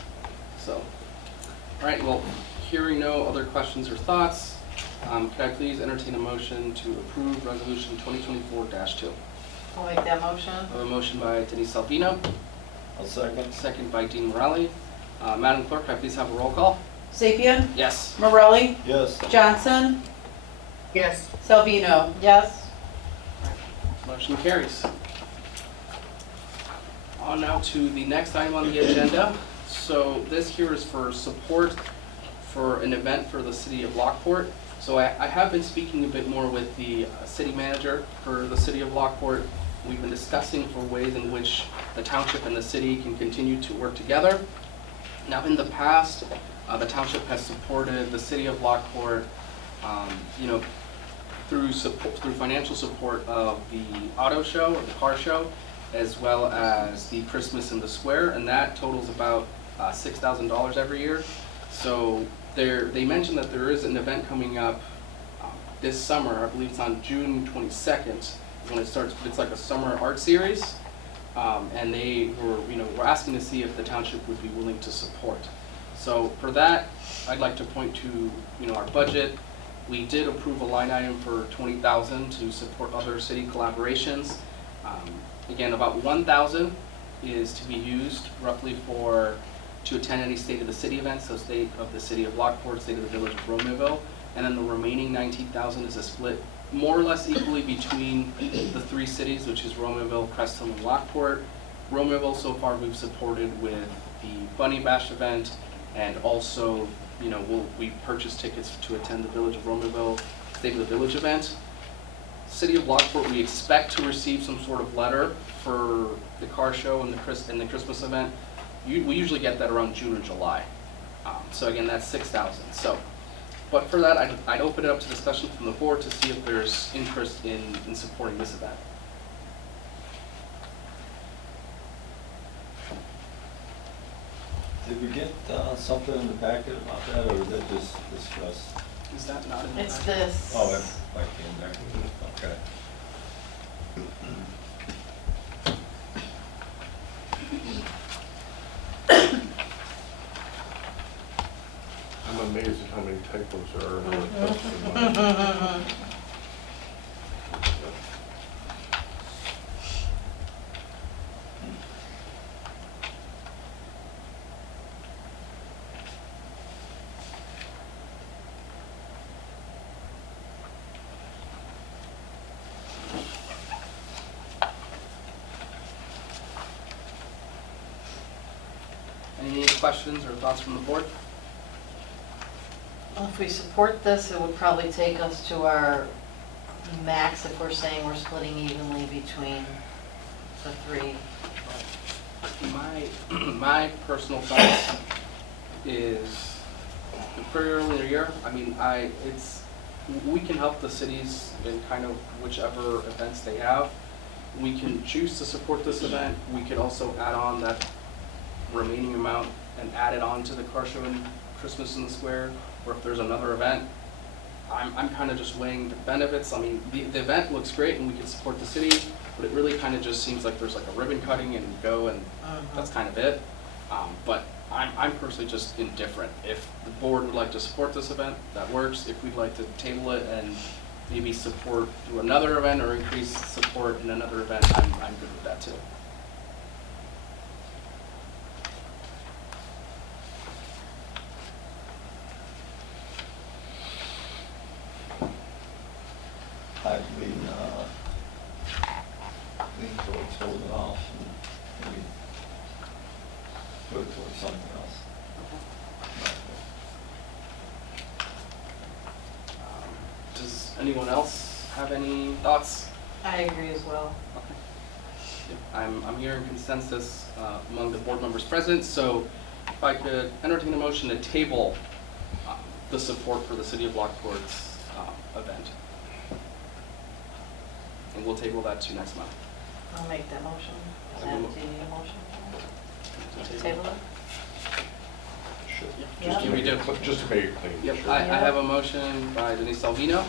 So, all right, well, hearing no other questions or thoughts, could I please entertain a motion to approve Resolution 2024-2? I'll make that motion. I have a motion by Denise Salvino, I'll second. second by Dean Morale. Madam Clerk, could I please have a roll call? Sapien. Yes. Morelli. Yes. Johnson. Yes. Salvino. Yes. Motion carries. On now to the next item on the agenda. So this here is for support for an event for the city of Lockport. So I have been speaking a bit more with the city manager for the city of Lockport. We've been discussing for ways in which the township and the city can continue to work together. Now, in the past, the township has supported the city of Lockport, through financial support of the auto show or the car show, as well as the Christmas in the Square, and that totals about $6,000 every year. So they mentioned that there is an event coming up this summer. I believe it's on June 22nd when it starts. It's like a summer art series. and they were asking to see if the township would be willing to support. So for that, I'd like to point to, our budget. We did approve a line item for $20,000 to support other city collaborations. Again, about $1,000 is to be used roughly to attend any State of the City events, so State of the City of Lockport, State of the Village of Romeo, and then the remaining $19,000 is a split more or less equally between the three cities, which is Romeo, Crest Hill, and Lockport. Romeo, so far, we've supported with the Bunny Bash event, and also, we purchased tickets to attend the Village of Romeo State of the Village event. City of Lockport, we expect to receive some sort of letter for the car show and the Christmas event. We usually get that around June or July. So again, that's $6,000. So, but for that, I'd open it up to discussion from the board to see if there's interest in supporting this event. Did we get something in the packet about that, or was that just discussed? Is that not in the It's packet? this. Oh, it's like in there, okay. I'm amazed at how many typos there are in the document. Any questions or thoughts from the board? Well, if we support this, it would probably take us to our max if we're saying we're splitting evenly between the three. My personal thoughts is pretty early in the year. I mean, we can help the cities in kind of whichever events they have. We can choose to support this event. We could also add on that remaining amount and add it on to the car show and Christmas in the Square, or if there's another event. I'm kind of just weighing the benefits. I mean, the event looks great and we can support the city, but it really kind of just seems like there's like a ribbon cutting and go, and that's kind of it. But I'm personally just indifferent. If the board would like to support this event, that works. If we'd like to table it and maybe support through another event or increase support in another event, I'm good with that too. I'd lean towards holding off and maybe put it towards something else. Does anyone else have any thoughts? I agree as well. Okay. I'm hearing consensus among the board members present, so if I could entertain a motion to table the support for the City of Lockport's event. And we'll table that to next month. I'll make that motion. Do you need a motion? To Table it? Sure. Yeah. Just to We make do. it, just to make it clean. Yep, sure. I have a motion by Denise Salvino,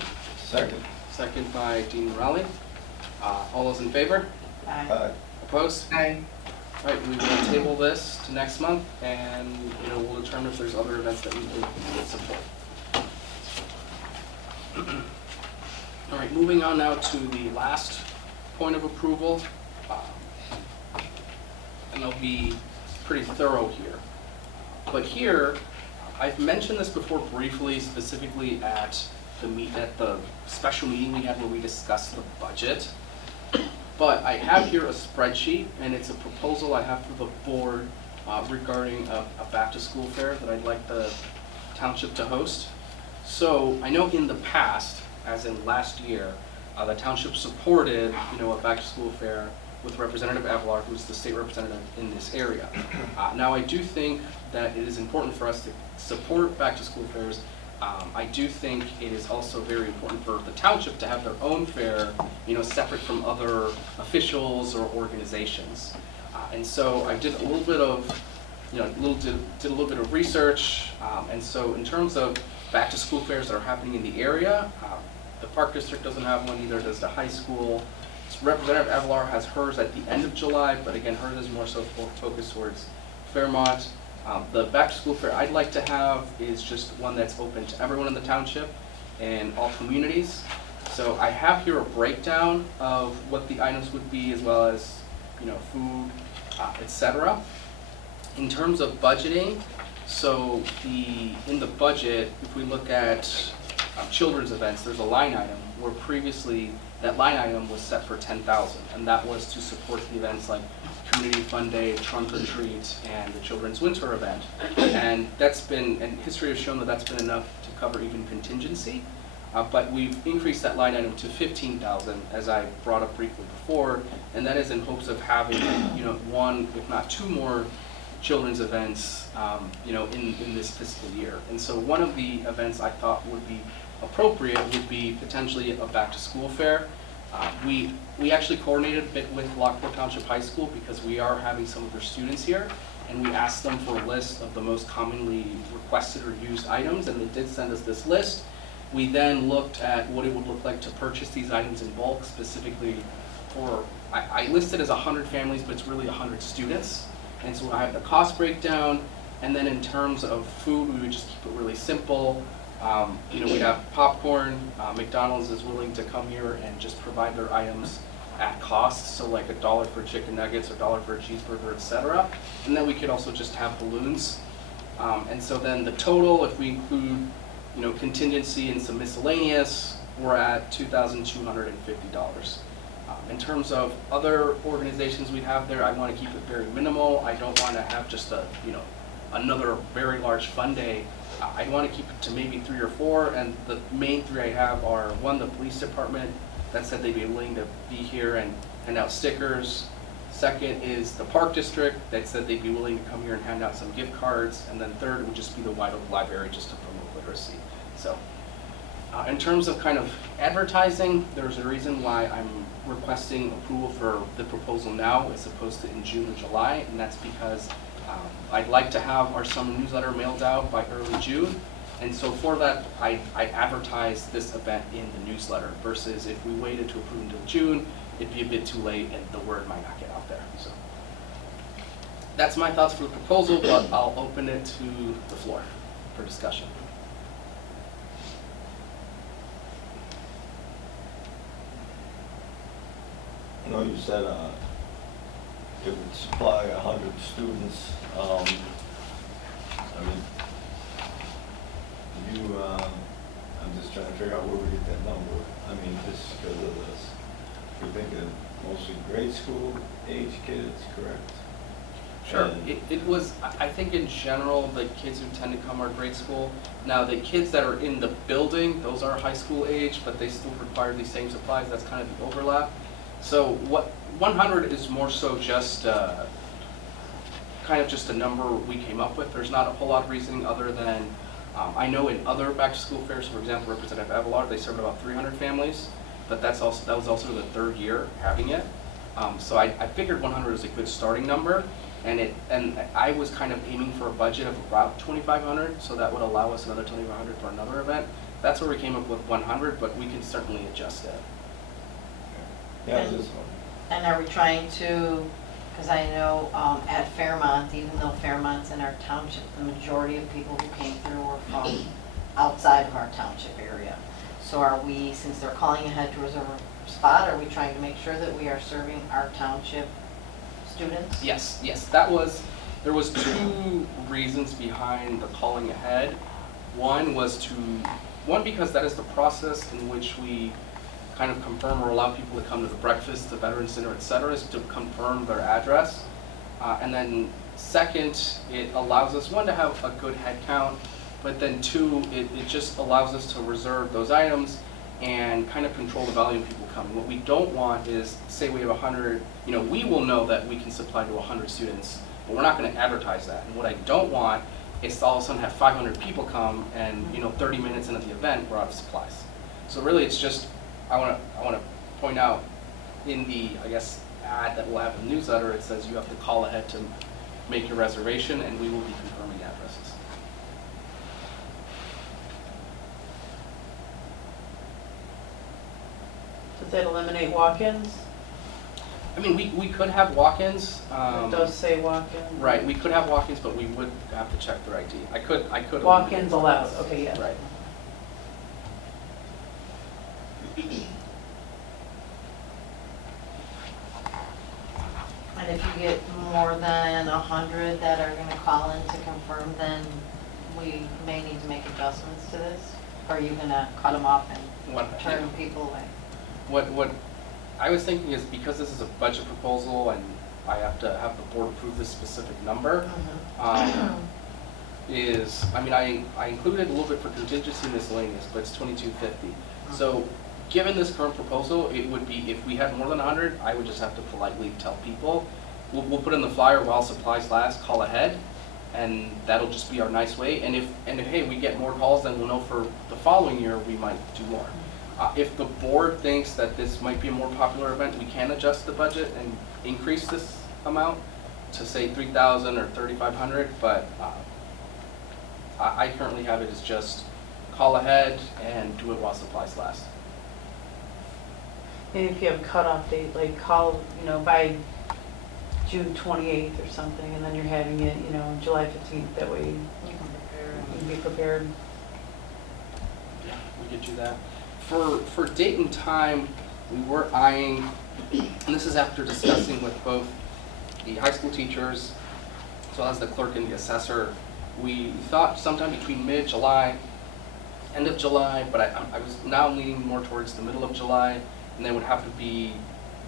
Second. second by Dean Morelli. All those in favor? Aye. Opposed? Aye. All right, we will table this to next month, and we'll determine if there's other events that we can support. All right, moving on now to the last point of approval, and I'll be pretty thorough here. But here, I've mentioned this before briefly, specifically at the special meeting we had where we discussed the budget. But I have here a spreadsheet, and it's a proposal I have for the board regarding a back-to-school fair that I'd like the township to host. So I know in the past, as in last year, the township supported, a back-to-school fair with Representative Avalar, who's the state representative in this area. Now, I do think that it is important for us to support back-to-school fairs. I do think it is also very important for the township to have their own fair, separate from other officials or organizations. And so I did a little bit of, did a little bit of research. And so in terms of back-to-school fairs that are happening in the area, the Park District doesn't have one, either does the high school. It's Representative Avalar has hers at the end of July, but again, hers is more so focused towards Fairmont. The back to school fair I'd like to have is just one that's open to everyone in the township and all communities. So I have here a breakdown of what the items would be, as well as, food, etc. In terms of budgeting, so in the budget, if we look at children's events, there's a line item where previously that line item was set for $10,000, and that was to support the events like Community Fun Day, Trunk or Treat, and the Children's Winter event. And history has shown that that's been enough to cover even contingency. But we've increased that line item to $15,000, as I brought up briefly before, and that is in hopes of having, one, if not two more children's events, in this fiscal year. And so one of the events I thought would be appropriate would be potentially a back-to-school fair. We actually coordinated a bit with Lockport Township High School because we are having some of their students here, and we asked them for a list of the most commonly requested or used items, and they did send us this list. We then looked at what it would look like to purchase these items in bulk, specifically for, I listed as 100 families, but it's really 100 students. And so I have the cost breakdown, and then in terms of food, we would just keep it really simple. We'd have popcorn. McDonald's is willing to come here and just provide their items at cost, so like $1 for chicken nuggets or $1 for a cheeseburger, etc. And then we could also just have balloons. And so then the total, if we include contingency and some miscellaneous, we're at $2,250. In terms of other organizations we have there, I want to keep it very minimal. I don't want to have just another very large fun day. I want to keep it to maybe 3 or 4, and the main 3 I have are, one, the police department that said they'd be willing to be here and hand out stickers. Second is the park district that said they'd be willing to come here and hand out some gift cards. And then third would just be the White Oak Library, just to promote literacy. So in terms of kind of advertising, there's a reason why I'm requesting approval for the proposal now as opposed to in June or July, and that's because I'd like to have our summer newsletter mailed out by early June. And so for that, I advertise this event in the newsletter versus if we waited to approve until June, it'd be a bit too late and the word might not get out there. So that's my thoughts for the proposal, but I'll open it to the floor for discussion. You said it would supply 100 students. I'm just trying to figure out where we get that number. Just because of this. We're thinking mostly grade school age kids, correct? Sure. It was, I think in general, the kids who tend to come are grade school. Now, the kids that are in the building, those are high school age, but they still require these same supplies. That's kind of the overlap. So what 100 is more so just kind of just a number we came up with. There's not a whole lot of reasoning other than I know in other back-to-school fairs, for example, Representative Avalar, they served about 300 families, but that was also the 3rd year having it. So I figured 100 is a good starting number, and I was kind of aiming for a budget of about 2,500, so that would allow us another 2,500 for another event. That's where we came up with 100, but we can certainly adjust it. Yeah, this one. And are we trying to, because I know at Fairmont, even though Fairmont's in our township, the majority of people who came through were from outside of our township area. So are we, since they're calling ahead to reserve a spot, are we trying to make sure that we are serving our township students? Yes. There was 2 reasons behind the calling ahead. One because that is the process in which we kind of confirm or allow people to come to the breakfast, the Veterans Center, etc., is to confirm their address. And then second, it allows us, 1, to have a good head count, but then 2, it just allows us to reserve those items and kind of control the volume of people coming. What we don't want is, say we have 100, we will know that we can supply to 100 students, but we're not going to advertise that. And what I don't want is to all of a sudden have 500 people come and 30 minutes into the event, we're out of supplies. So really it's just, I want to point out in the, ad that we'll have in the newsletter, it says you have to call ahead to make your reservation, and we will be confirming addresses. Does that eliminate walk-ins? I mean, we could have walk-ins. It does say walk-in. Right, we could have walk-ins, but we would have to check their ID. I could. Walk-ins allowed, okay, yeah. Right. And if you get more than 100 that are gonna call in to confirm, then we may need to make adjustments to this? Or are you gonna cut them off and turn people away? What I was thinking is, because this is a budget proposal and I have to have the board approve this specific number, is, I mean, I included a little bit for contingency miscellaneous, but it's $22.50. So, given this current proposal, it would be, if we had more than 100, I would just have to politely tell people, we'll put in the flyer while supplies last, call ahead, and that'll just be our nice way. And if hey, we get more calls, then we'll know for the following year we might do more. If the board thinks that this might be a more popular event, we can adjust the budget and increase this amount to say 3,000 or 3,500, but I currently have it as just call ahead and do it while supplies last. And if you have a cutoff date, like call, by June 28th or something, and then you're having it, July 15th, that way You can prepare. you can be prepared. Yeah, we could do that. For date and time, we were eyeing, and this is after discussing with both the high school teachers as well as the clerk and the assessor, we thought sometime between mid-July, end of July, but I was now leaning more towards the middle of July, and then would have to be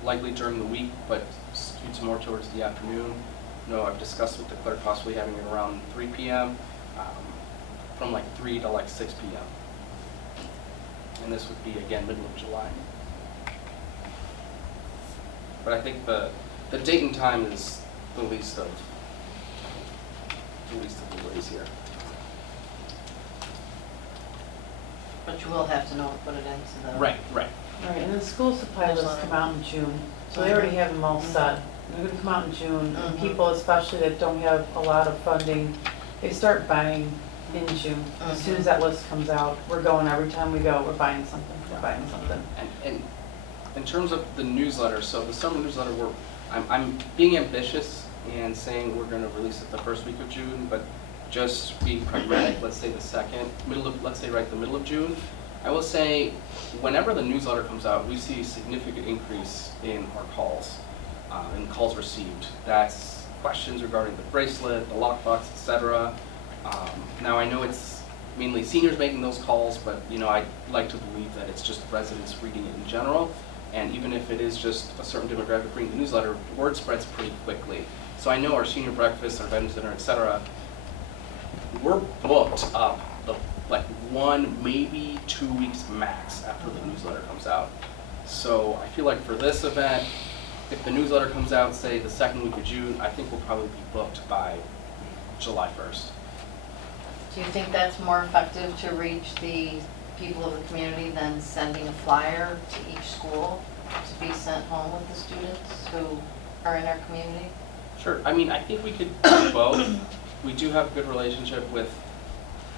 likely during the week, but skewed to more towards the afternoon. I've discussed with the clerk possibly having it around 3 p.m., from like 3 to like 6 p.m. And this would be, again, middle of July. But I think the date and time is the least of the worries here. But you will have to know to put it into the. Right. Right, and the school supply lists come out in June, so they already have them all set. They're gonna come out in June, and people especially that don't have a lot of funding, they start buying in June. As soon as that list comes out, we're going every time we go, we're buying something. And in terms of the newsletter, so the summer newsletter, I'm being ambitious and saying we're going to release it the first week of June, but just being pragmatic, let's say the middle of June. I will say, whenever the newsletter comes out, we see a significant increase in our calls, and calls received. That's questions regarding the bracelet, the lockbox, etc. Now I know it's mainly seniors making those calls, but I like to believe that it's just residents reading it in general. And even if it is just a certain demographic reading the newsletter, word spreads pretty quickly. So I know our senior breakfast, our veterans dinner, etc. We're booked up like 1, maybe 2 weeks max after the newsletter comes out. So I feel like for this event, if the newsletter comes out, say the second week of June, I think we'll probably be booked by July 1st. Do you think that's more effective to reach the people of the community than sending a flyer to each school to be sent home with the students who are in our community? Sure. I mean, I think we could do both. We do have a good relationship with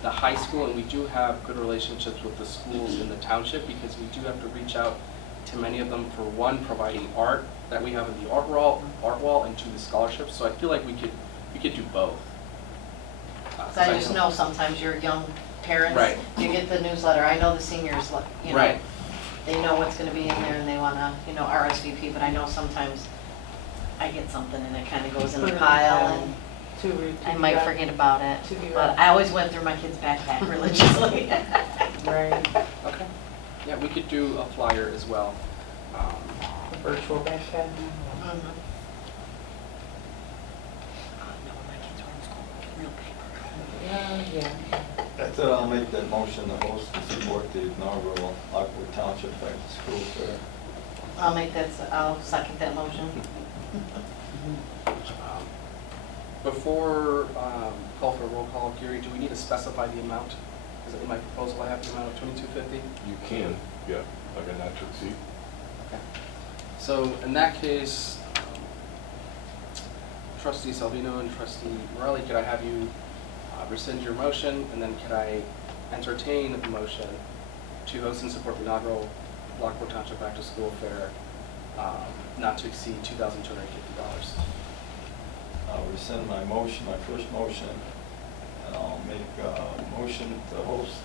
the high school, and we do have good relationships with the schools in the township, because we do have to reach out to many of them for, one, providing art that we have in the art wall, and 2, the scholarships. So I feel like we could do both. Because I just know sometimes you're young parents, Right. you get the newsletter. I know the seniors, Right. they know what's going to be in there and they want to, RSVP, but I know sometimes I get something and it kind of goes in the pile and I might forget about it. But I always went through my kid's backpack religiously. Right, Okay. Yeah, we could do a flyer as well. the virtual backpack. Yeah. That's it, I'll make that motion to host and support the inaugural Lockport Township Back to School Fair. I'll second that motion. Before call for a roll call, Gary, do we need to specify the amount? Because in my proposal I have the amount of $22.50. You can, yeah, like a not to exceed. Okay. So in that case, Trustee Salvino and Trustee Morelli, could I have you rescind your motion, and then could I entertain a motion to host and support the inaugural Lockport Township Back to School Fair not to exceed $2,250. I'll rescind my motion, my first motion, and I'll make a motion to host,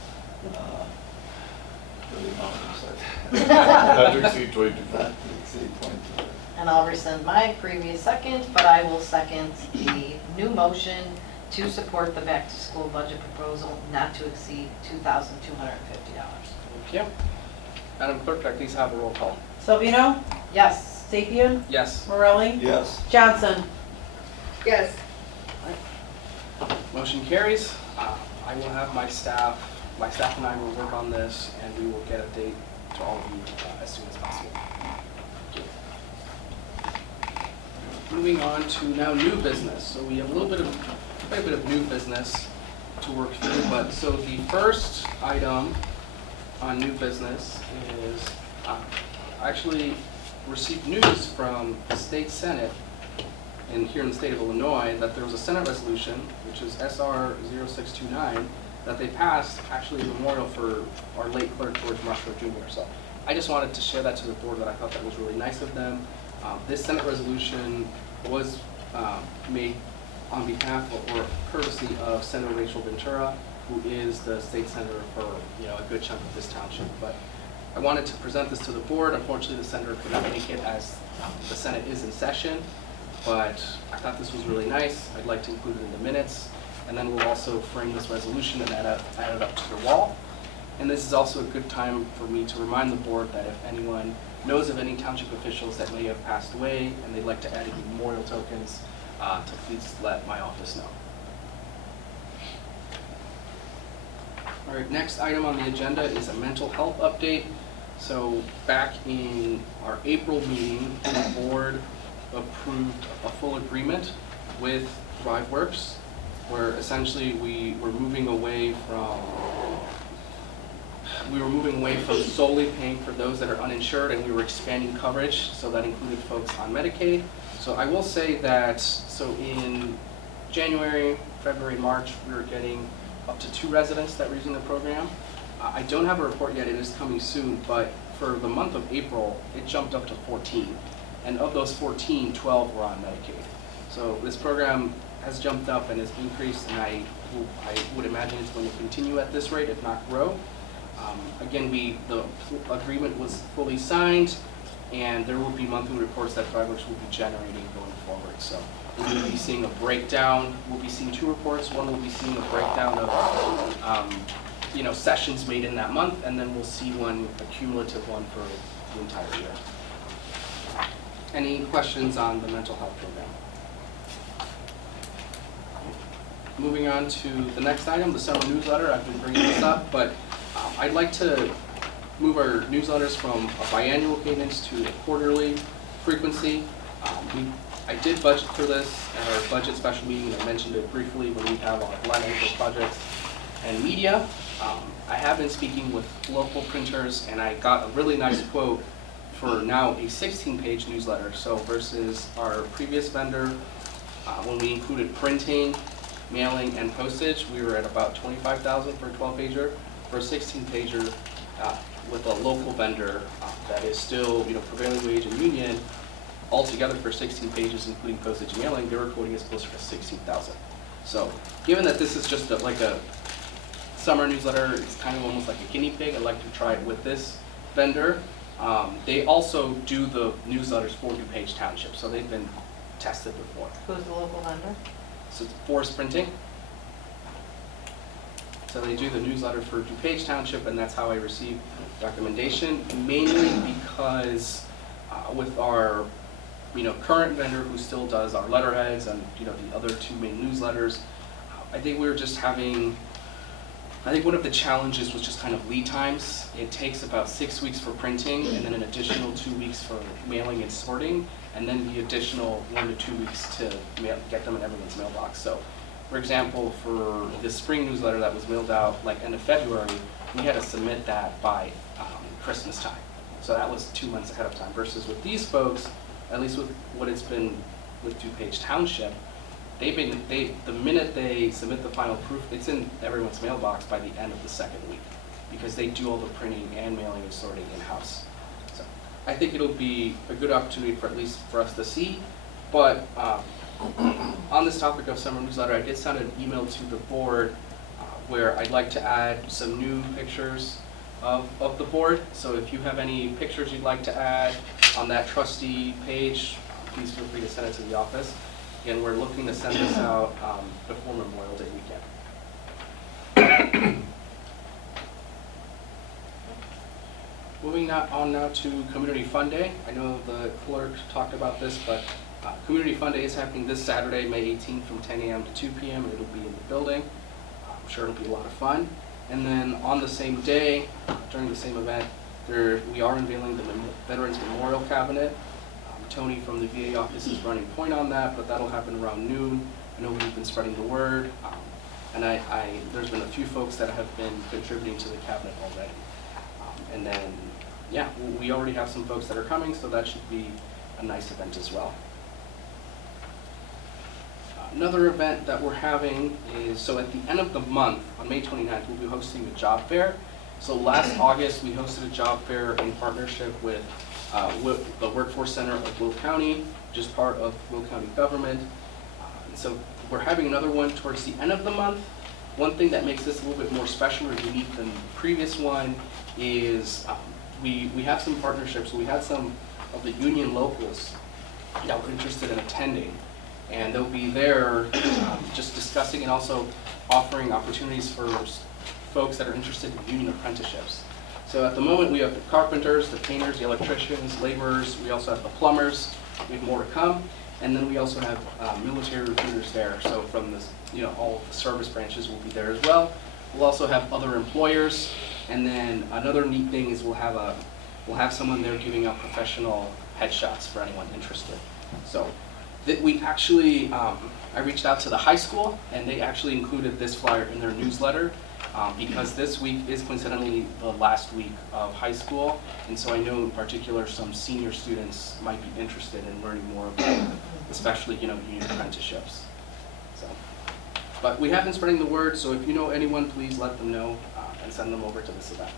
for the amount you said. Not to exceed 22. Not to exceed 22. And I'll rescind my previous second, but I will second the new motion to support the back-to-school budget proposal not to exceed $2,250. Thank you. Madam Clerk, can I please have a roll call? Silvino, Yes. Sapien, Yes. Morelli, Yes. Johnson. Yes. Motion carries. I will have my staff and I will work on this, and we will get a date to all of you as soon as possible. Moving on to now new business. So we have quite a bit of new business to work through, but so the first item on new business is I actually received news from the state senate here in the state of Illinois that there was a Senate resolution, which is SR 0629, that they passed actually a memorial for our late clerk George Marshall Jr. So I just wanted to share that to the board, that I thought that was really nice of them. This Senate resolution was made on behalf or courtesy of Senator Rachel Ventura, who is the state senator for a good chunk of this township. But I wanted to present this to the board. Unfortunately, the senator could not make it as the Senate is in session, but I thought this was really nice. I'd like to include it in the minutes, and then we'll also frame this resolution and add it up to the wall. And this is also a good time for me to remind the board that if anyone knows of any township officials that may have passed away and they'd like to add any memorial tokens, to please let my office know. All right, next item on the agenda is a mental health update. So back in our April meeting, the board approved a full agreement with ThriveWorks, where essentially we were moving away from solely paying for those that are uninsured, and we were expanding coverage, so that included folks on Medicaid. So I will say that, so in January, February, March, we were getting up to 2 residents that were using the program. I don't have a report yet, it is coming soon, but for the month of April, it jumped up to 14. And of those 14, 12 were on Medicaid. So this program has jumped up and has increased, and I would imagine it's going to continue at this rate, if not grow. Again, the agreement was fully signed, and there will be monthly reports that ThriveWorks will be generating going forward. So we'll be seeing a breakdown. We'll be seeing 2 reports. One will be seeing a breakdown of sessions made in that month, and then we'll see a cumulative one for the entire year. Any questions on the mental health program? Moving on to the next item, the summer newsletter. I've been bringing this up, but I'd like to move our newsletters from a biannual cadence to a quarterly frequency. I did budget for this at our budget special meeting, and I mentioned it briefly when we have our line item for projects and media. I have been speaking with local printers, and I got a really nice quote for now a 16-page newsletter. So versus our previous vendor, when we included printing, mailing, and postage, we were at about $25,000 for a 12-pager. For a 16-pager with a local vendor that is still prevailing wage and union, altogether for 16 pages, including postage and mailing, they were quoting us closer to $16,000. So given that this is just like a summer newsletter, it's kind of almost like a guinea pig. I'd like to try it with this vendor. They also do the newsletters for DuPage Township, so they've been tested before. Who's the local vendor? So it's Forest Printing. So they do the newsletter for DuPage Township, and that's how I received recommendation, mainly because with our current vendor who still does our letterheads and the other 2 main newsletters, I think we were just having, I think one of the challenges was just kind of lead times. It takes about 6 weeks for printing, and then an additional 2 weeks for mailing and sorting, and then the additional 1 to 2 weeks to get them in everyone's mailbox. So, for example, for the spring newsletter that was mailed out like end of February, we had to submit that by Christmas time. So that was 2 months ahead of time. Versus with these folks, at least with what it's been with DuPage Township, the minute they submit the final proof, it's in everyone's mailbox by the end of the 2nd week, because they do all the printing and mailing and sorting in-house. So I think it'll be a good opportunity for at least for us to see. But on this topic of summer newsletter, I did send an email to the board where I'd like to add some new pictures of the board. So if you have any pictures you'd like to add on that trustee page, please feel free to send it to the office. Again, we're looking to send this out before Memorial Day weekend. Moving on now to Community Fun Day. I know the clerk talked about this, but Community Fun Day is happening this Saturday, May 18th from 10 a.m. to 2 p.m. It'll be in the building. I'm sure it'll be a lot of fun. And then on the same day, during the same event, we are unveiling the Veterans Memorial Cabinet. Tony from the VA office is running point on that, but that'll happen around noon. I know we've been spreading the word, and there's been a few folks that have been contributing to the cabinet already. And then, yeah, we already have some folks that are coming, so that should be a nice event as well. Another event that we're having is, so at the end of the month, on May 29th, we'll be hosting a job fair. So last August, we hosted a job fair in partnership with the Workforce Center of Will County, which is part of Will County government. And so we're having another one towards the end of the month. One thing that makes this a little bit more special or unique than the previous one is we have some partnerships. So we had some of the union locals that were interested in attending, and they'll be there just discussing and also offering opportunities for folks that are interested in union apprenticeships. So at the moment we have the carpenters, the painters, the electricians, laborers, we also have the plumbers, we have more to come, and then we also have military recruiters there. So from this, all of the service branches will be there as well. We'll also have other employers, and then another neat thing is we'll have someone there giving out professional headshots for anyone interested. So we actually, I reached out to the high school, and they actually included this flyer in their newsletter because this week is coincidentally the last week of high school, and so I know in particular some senior students might be interested in learning more about, especially union apprenticeships. So, but we have been spreading the word, so if you know anyone, please let them know and send them over to this event.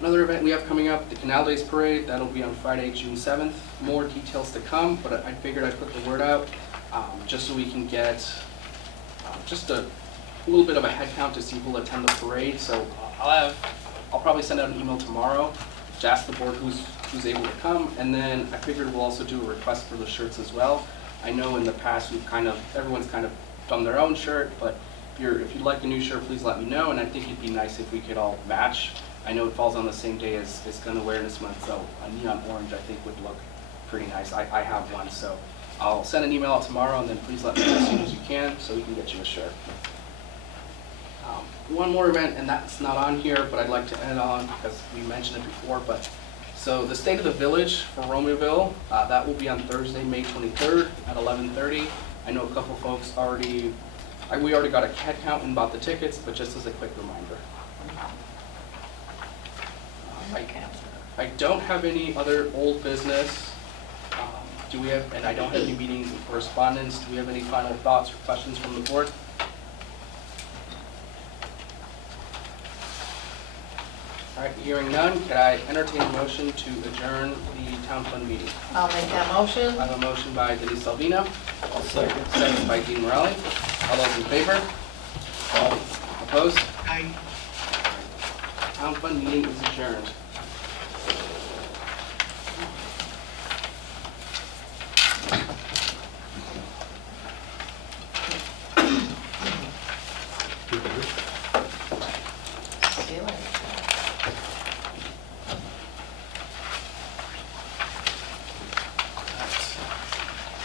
Another event we have coming up, the Canal Days Parade. That'll be on Friday, June 7th. More details to come, but I figured I'd put the word out just so we can get just a little bit of a head count to see who will attend the parade. So I'll probably send out an email tomorrow to ask the board who's able to come, and then I figured we'll also do a request for the shirts as well. I know in the past everyone's kind of done their own shirt, but if you'd like a new shirt, please let me know, and I think it'd be nice if we could all match. I know it falls on the same day as Gun Awareness Month, so a neon orange I think would look pretty nice. I have one, so I'll send an email out tomorrow, and then please let me know as soon as you can so we can get you a shirt. One more event, and that's not on here, but I'd like to add on because we mentioned it before, but so the State of the Village for Romeoville, that will be on Thursday, May 23rd at 11:30. I know a couple folks we already got a head count and bought the tickets, but just as a quick reminder. I don't have any other old business. And I don't have any meetings and correspondence. Do we have any final thoughts or questions from the board? All right, hearing none, could I entertain a motion to adjourn the town fund meeting? I'll make that motion. I have a motion by Denise Salvino. I'll second. Second by Dean Morelli. All those in favor? Opposed? Aye. Town fund meeting is adjourned. See you later.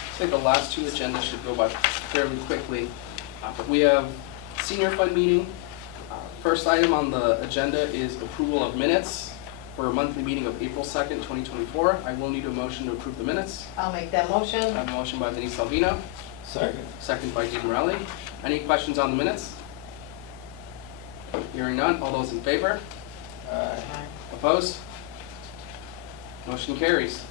I think the last two agendas should go by fairly quickly. But we have senior fund meeting. First item on the agenda is approval of minutes for a monthly meeting of April 2nd, 2024. I will need a motion to approve the minutes. I'll make that motion. I have a motion by Denise Salvino, Second. second by Dean Morelli. Any questions on the minutes? Hearing none, all those in favor? Aye. Opposed? Motion carries.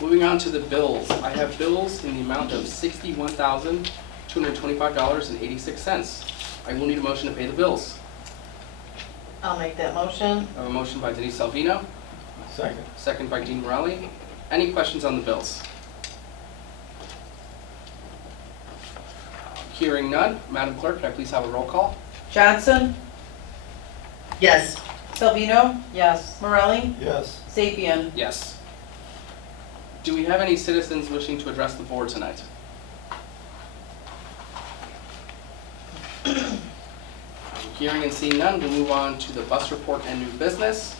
Moving on to the bills. I have bills in the amount of $61,225.86. I will need a motion to pay the bills. I'll make that motion. I have a motion by Denise Salvino, Second. second by Dean Morelli. Any questions on the bills? Hearing none, Madam Clerk, can I please have a roll call? Johnson, Yes. Salvino, Yes. Morelli, Yes. Sapien. Yes. Do we have any citizens wishing to address the board tonight? Hearing and seeing none, we'll move on to the bus report and new business.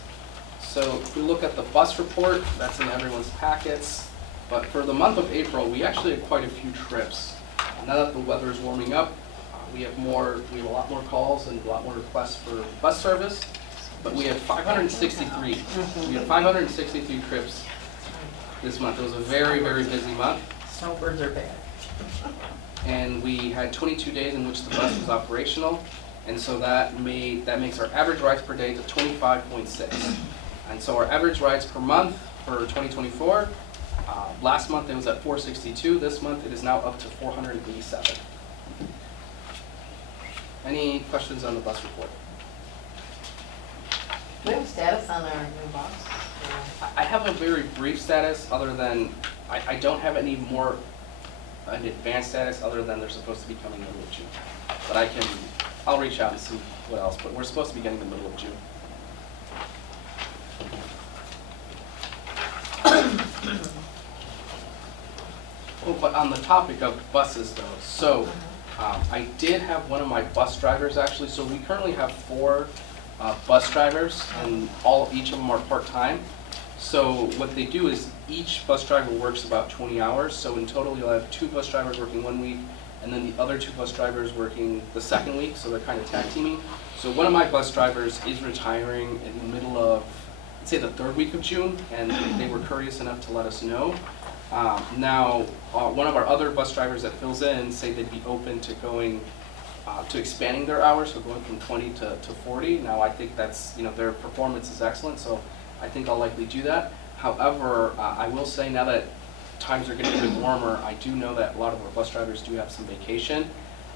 So if we look at the bus report, that's in everyone's packets. But for the month of April, we actually had quite a few trips. Now that the weather is warming up, we have a lot more calls and a lot more requests for bus service. But we had 563. We had 563 trips this month. It was a very, very busy month. Snowbirds are back. And we had 22 days in which the bus was operational. And so that makes our average rides per day to 25.6. And so our average rides per month for 2024, last month it was at 462. This month it is now up to 487. Any questions on the bus report? Do we have status on our new bus? I have a very brief status other than, I don't have any more an advanced status other than they're supposed to be coming in the middle of June. But I'll reach out and see what else, but we're supposed to be getting the middle of June. Oh, but on the topic of buses though, so I did have one of my bus drivers actually, so we currently have 4 bus drivers and each of them are part-time. So what they do is each bus driver works about 20 hours, so in total you'll have 2 bus drivers working 1 week and then the other 2 bus drivers working the second week, so they're kind of tag teaming. So one of my bus drivers is retiring in the middle of, let's say the 3rd week of June, and they were courteous enough to let us know. Now, one of our other bus drivers that fills in say they'd be open to going, to expanding their hours, so going from 20 to 40. Now, I think that's, their performance is excellent, so I think I'll likely do that. However, I will say now that times are getting a bit warmer, I do know that a lot of our bus drivers do have some vacation.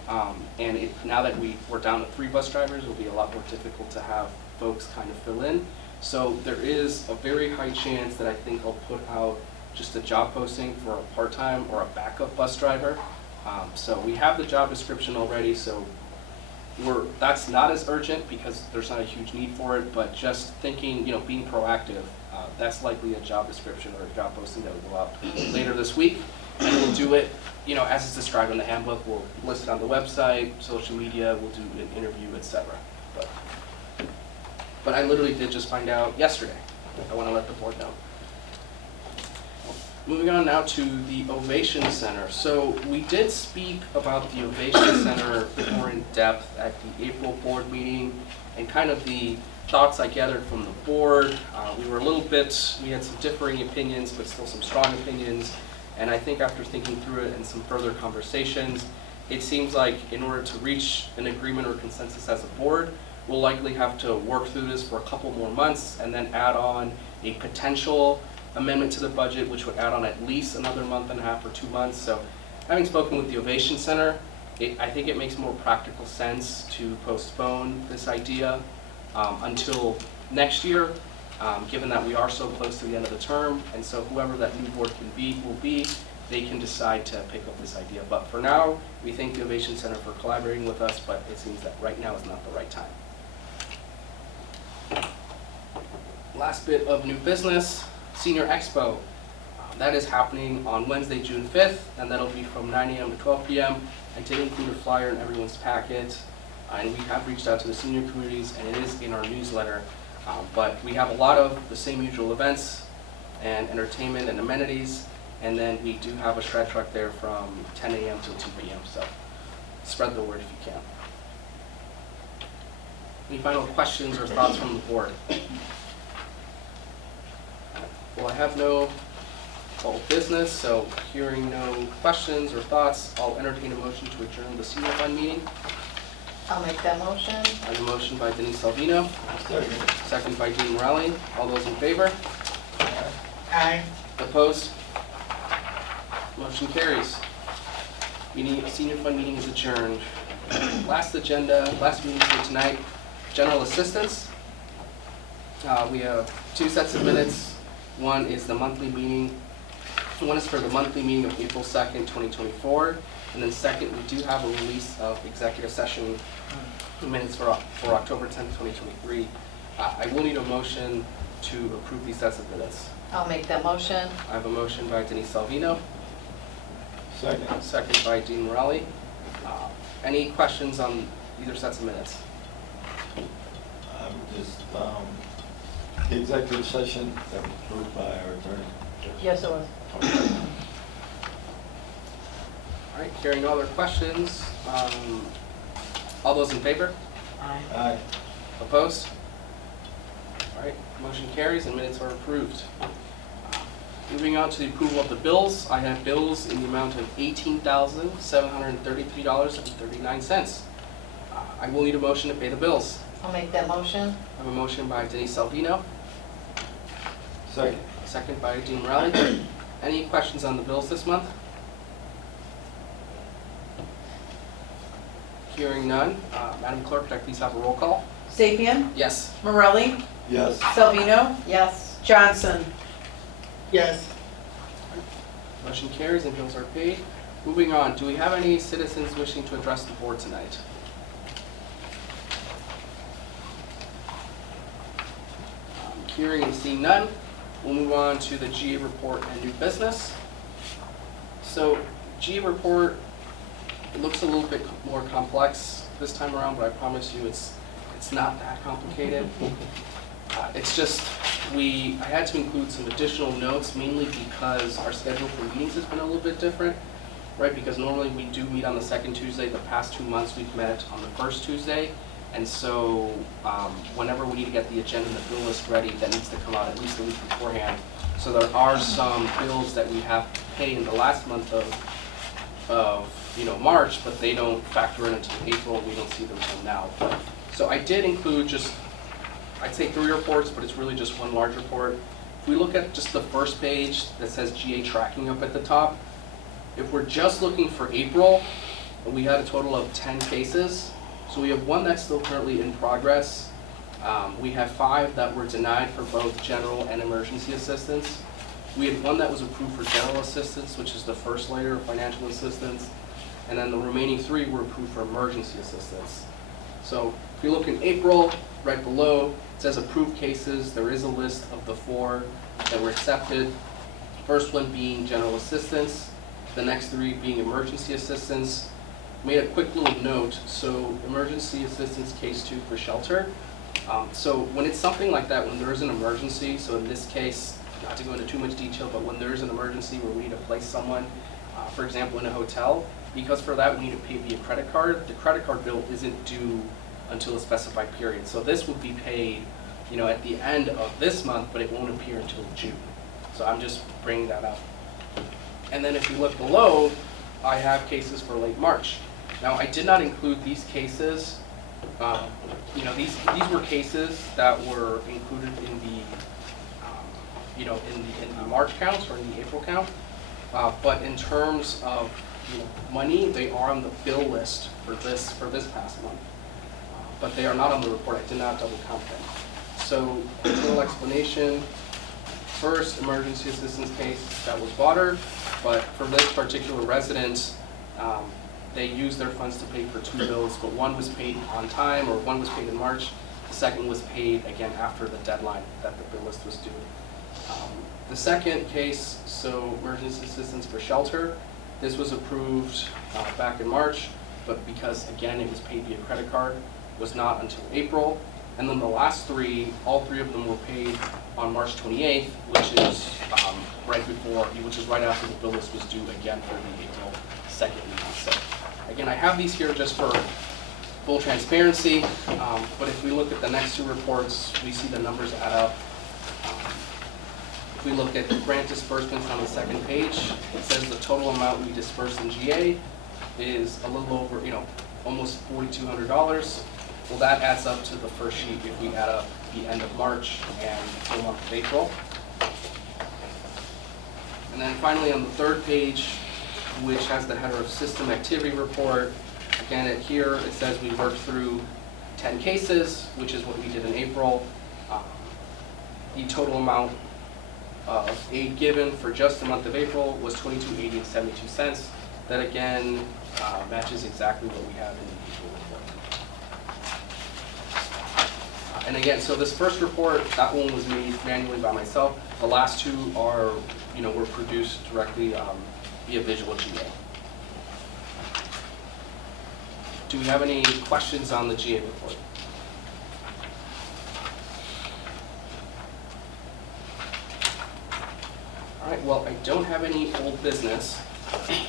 And now that we're down to 3 bus drivers, it'll be a lot more difficult to have folks kind of fill in. So there is a very high chance that I think I'll put out just a job posting for a part-time or a backup bus driver. So we have the job description already, so that's not as urgent because there's not a huge need for it, but just thinking, being proactive, that's likely a job description or a job posting that will go out later this week. And we'll do it, as it's described in the handbook. We'll list it on the website, social media, we'll do an interview, etc. But I literally did just find out yesterday. I want to let the board know. Moving on now to the Ovation Center. So we did speak about the Ovation Center more in depth at the April board meeting and kind of the thoughts I gathered from the board. We had some differing opinions, but still some strong opinions. And I think after thinking through it and some further conversations, it seems like in order to reach an agreement or consensus as a board, we'll likely have to work through this for a couple more months and then add on a potential amendment to the budget, which would add on at least another month and a half or 2 months. So having spoken with the Ovation Center, I think it makes more practical sense to postpone this idea until next year, given that we are so close to the end of the term. And so whoever that new board will be, they can decide to pick up this idea. But for now, we thank the Ovation Center for collaborating with us, but it seems that right now is not the right time. Last bit of new business, Senior Expo. That is happening on Wednesday, June 5th, and that'll be from 9 a.m. to 12 p.m. I did include a flyer in everyone's packet, and we have reached out to the senior communities, and it is in our newsletter. But we have a lot of the same usual events and entertainment and amenities, and then we do have a shred truck there from 10 a.m. till 2 p.m. So spread the word if you can. Any final questions or thoughts from the board? Well, I have no old business, so hearing no questions or thoughts, I'll entertain a motion to adjourn the senior fund meeting. I'll make that motion. I have a motion by Denise Salvino, second by Dean Morelli. All those in favor? Aye. Opposed? Motion carries. Senior fund meeting is adjourned. Last meeting for tonight, general assistance. We have two sets of minutes. One is the monthly meeting. One is for the monthly meeting of April 2nd, 2024. And then second, we do have a release of executive session minutes for October 10th, 2023. I will need a motion to approve these sets of minutes. I'll make that motion. I have a motion by Denise Salvino, Second. second by Dean Morelli. Any questions on either sets of minutes? Just, the executive session that was approved by our attorney. Yes, it was. All right, hearing no other questions, all those in favor? Aye. Aye. Opposed? All right, motion carries and minutes are approved. Moving on to the approval of the bills, I have bills in the amount of $18,733.39. I will need a motion to pay the bills. I'll make that motion. I have a motion by Denise Salvino, Second. second by Dean Morelli. Any questions on the bills this month? Hearing none, Madam Clerk, could I please have a roll call? Sapien, Yes. Morelli, Yes. Salvino, Yes. Johnson. Yes. Motion carries and bills are paid. Moving on, do we have any citizens wishing to address the board tonight? Hearing and seeing none, we'll move on to the GA report and new business. So GA report, it looks a little bit more complex this time around, but I promise you it's not that complicated. It's just, I had to include some additional notes, mainly because our schedule for meetings has been a little bit different, right? Because normally we do meet on the second Tuesday. The past 2 months we've met on the first Tuesday. And so whenever we need to get the agenda and the bill list ready, that needs to come out at least a week beforehand. So there are some bills that we have to pay in the last month of March, but they don't factor in until April. We don't see them until now. So I did include just, I'd say 3 reports, but it's really just one large report. If we look at just the first page that says GA tracking up at the top, if we're just looking for April, we had a total of 10 cases. So we have 1 that's still currently in progress. We have 5 that were denied for both general and emergency assistance. We had 1 that was approved for general assistance, which is the first layer of financial assistance. And then the remaining 3 were approved for emergency assistance. So if you look in April, right below, it says approved cases. There is a list of the 4 that were accepted. First one being general assistance, the next 3 being emergency assistance. Made a quick little note, so emergency assistance case 2 for shelter. So when it's something like that, when there is an emergency, so in this case, not to go into too much detail, but when there is an emergency where we need to place someone, for example, in a hotel, because for that we need to pay via credit card, the credit card bill isn't due until a specified period. So this would be paid, at the end of this month, but it won't appear until June. So I'm just bringing that up. And then if you look below, I have cases for late March. Now, I did not include these cases. These were cases that were included in the, in the March counts or in the April count. But in terms of money, they are on the bill list for this past month. But they are not on the report. I did not double count them. So, a little explanation. First, emergency assistance case that was water, but for this particular resident, they used their funds to pay for 2 bills, but 1 was paid on time, or 1 was paid in March. The second was paid again after the deadline that the bill list was due. The second case, so emergency assistance for shelter, this was approved back in March, but because again it was paid via credit card, was not until April. And then the last 3, all 3 of them were paid on March 28th, which is which is right after the bill list was due again for the April 2nd meeting. So again, I have these here just for full transparency, but if we look at the next 2 reports, we see the numbers add up. If we look at the grant disbursements on the second page, it says the total amount we dispersed in GA is a little over, almost $4,200. Well, that adds up to the first sheet if we add up the end of March and the full month of April. And then finally on the third page, which has the header of system activity report, again here it says we worked through 10 cases, which is what we did in April. The total amount of aid given for just the month of April was $22.80.72. That again matches exactly what we have in the April report. And again, so this first report, that one was made manually by myself. The last two are, were produced directly via Visual GA. Do we have any questions on the GA report? All right, well, I don't have any old business.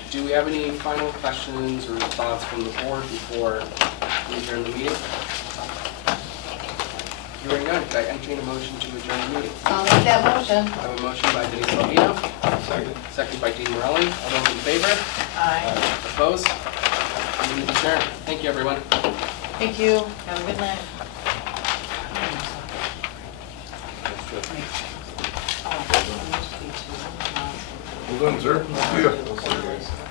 Do we have any final questions or thoughts from the board before we adjourn the meeting? Hearing none, could I entertain a motion to adjourn the meeting? I'll make that motion. I have a motion by Denise Alvino, Second. second by Dean Morelli. All those in favor? Aye. Opposed? Meeting is adjourned. Thank you, everyone. Thank you. Have a good night. Well done, sir. See ya.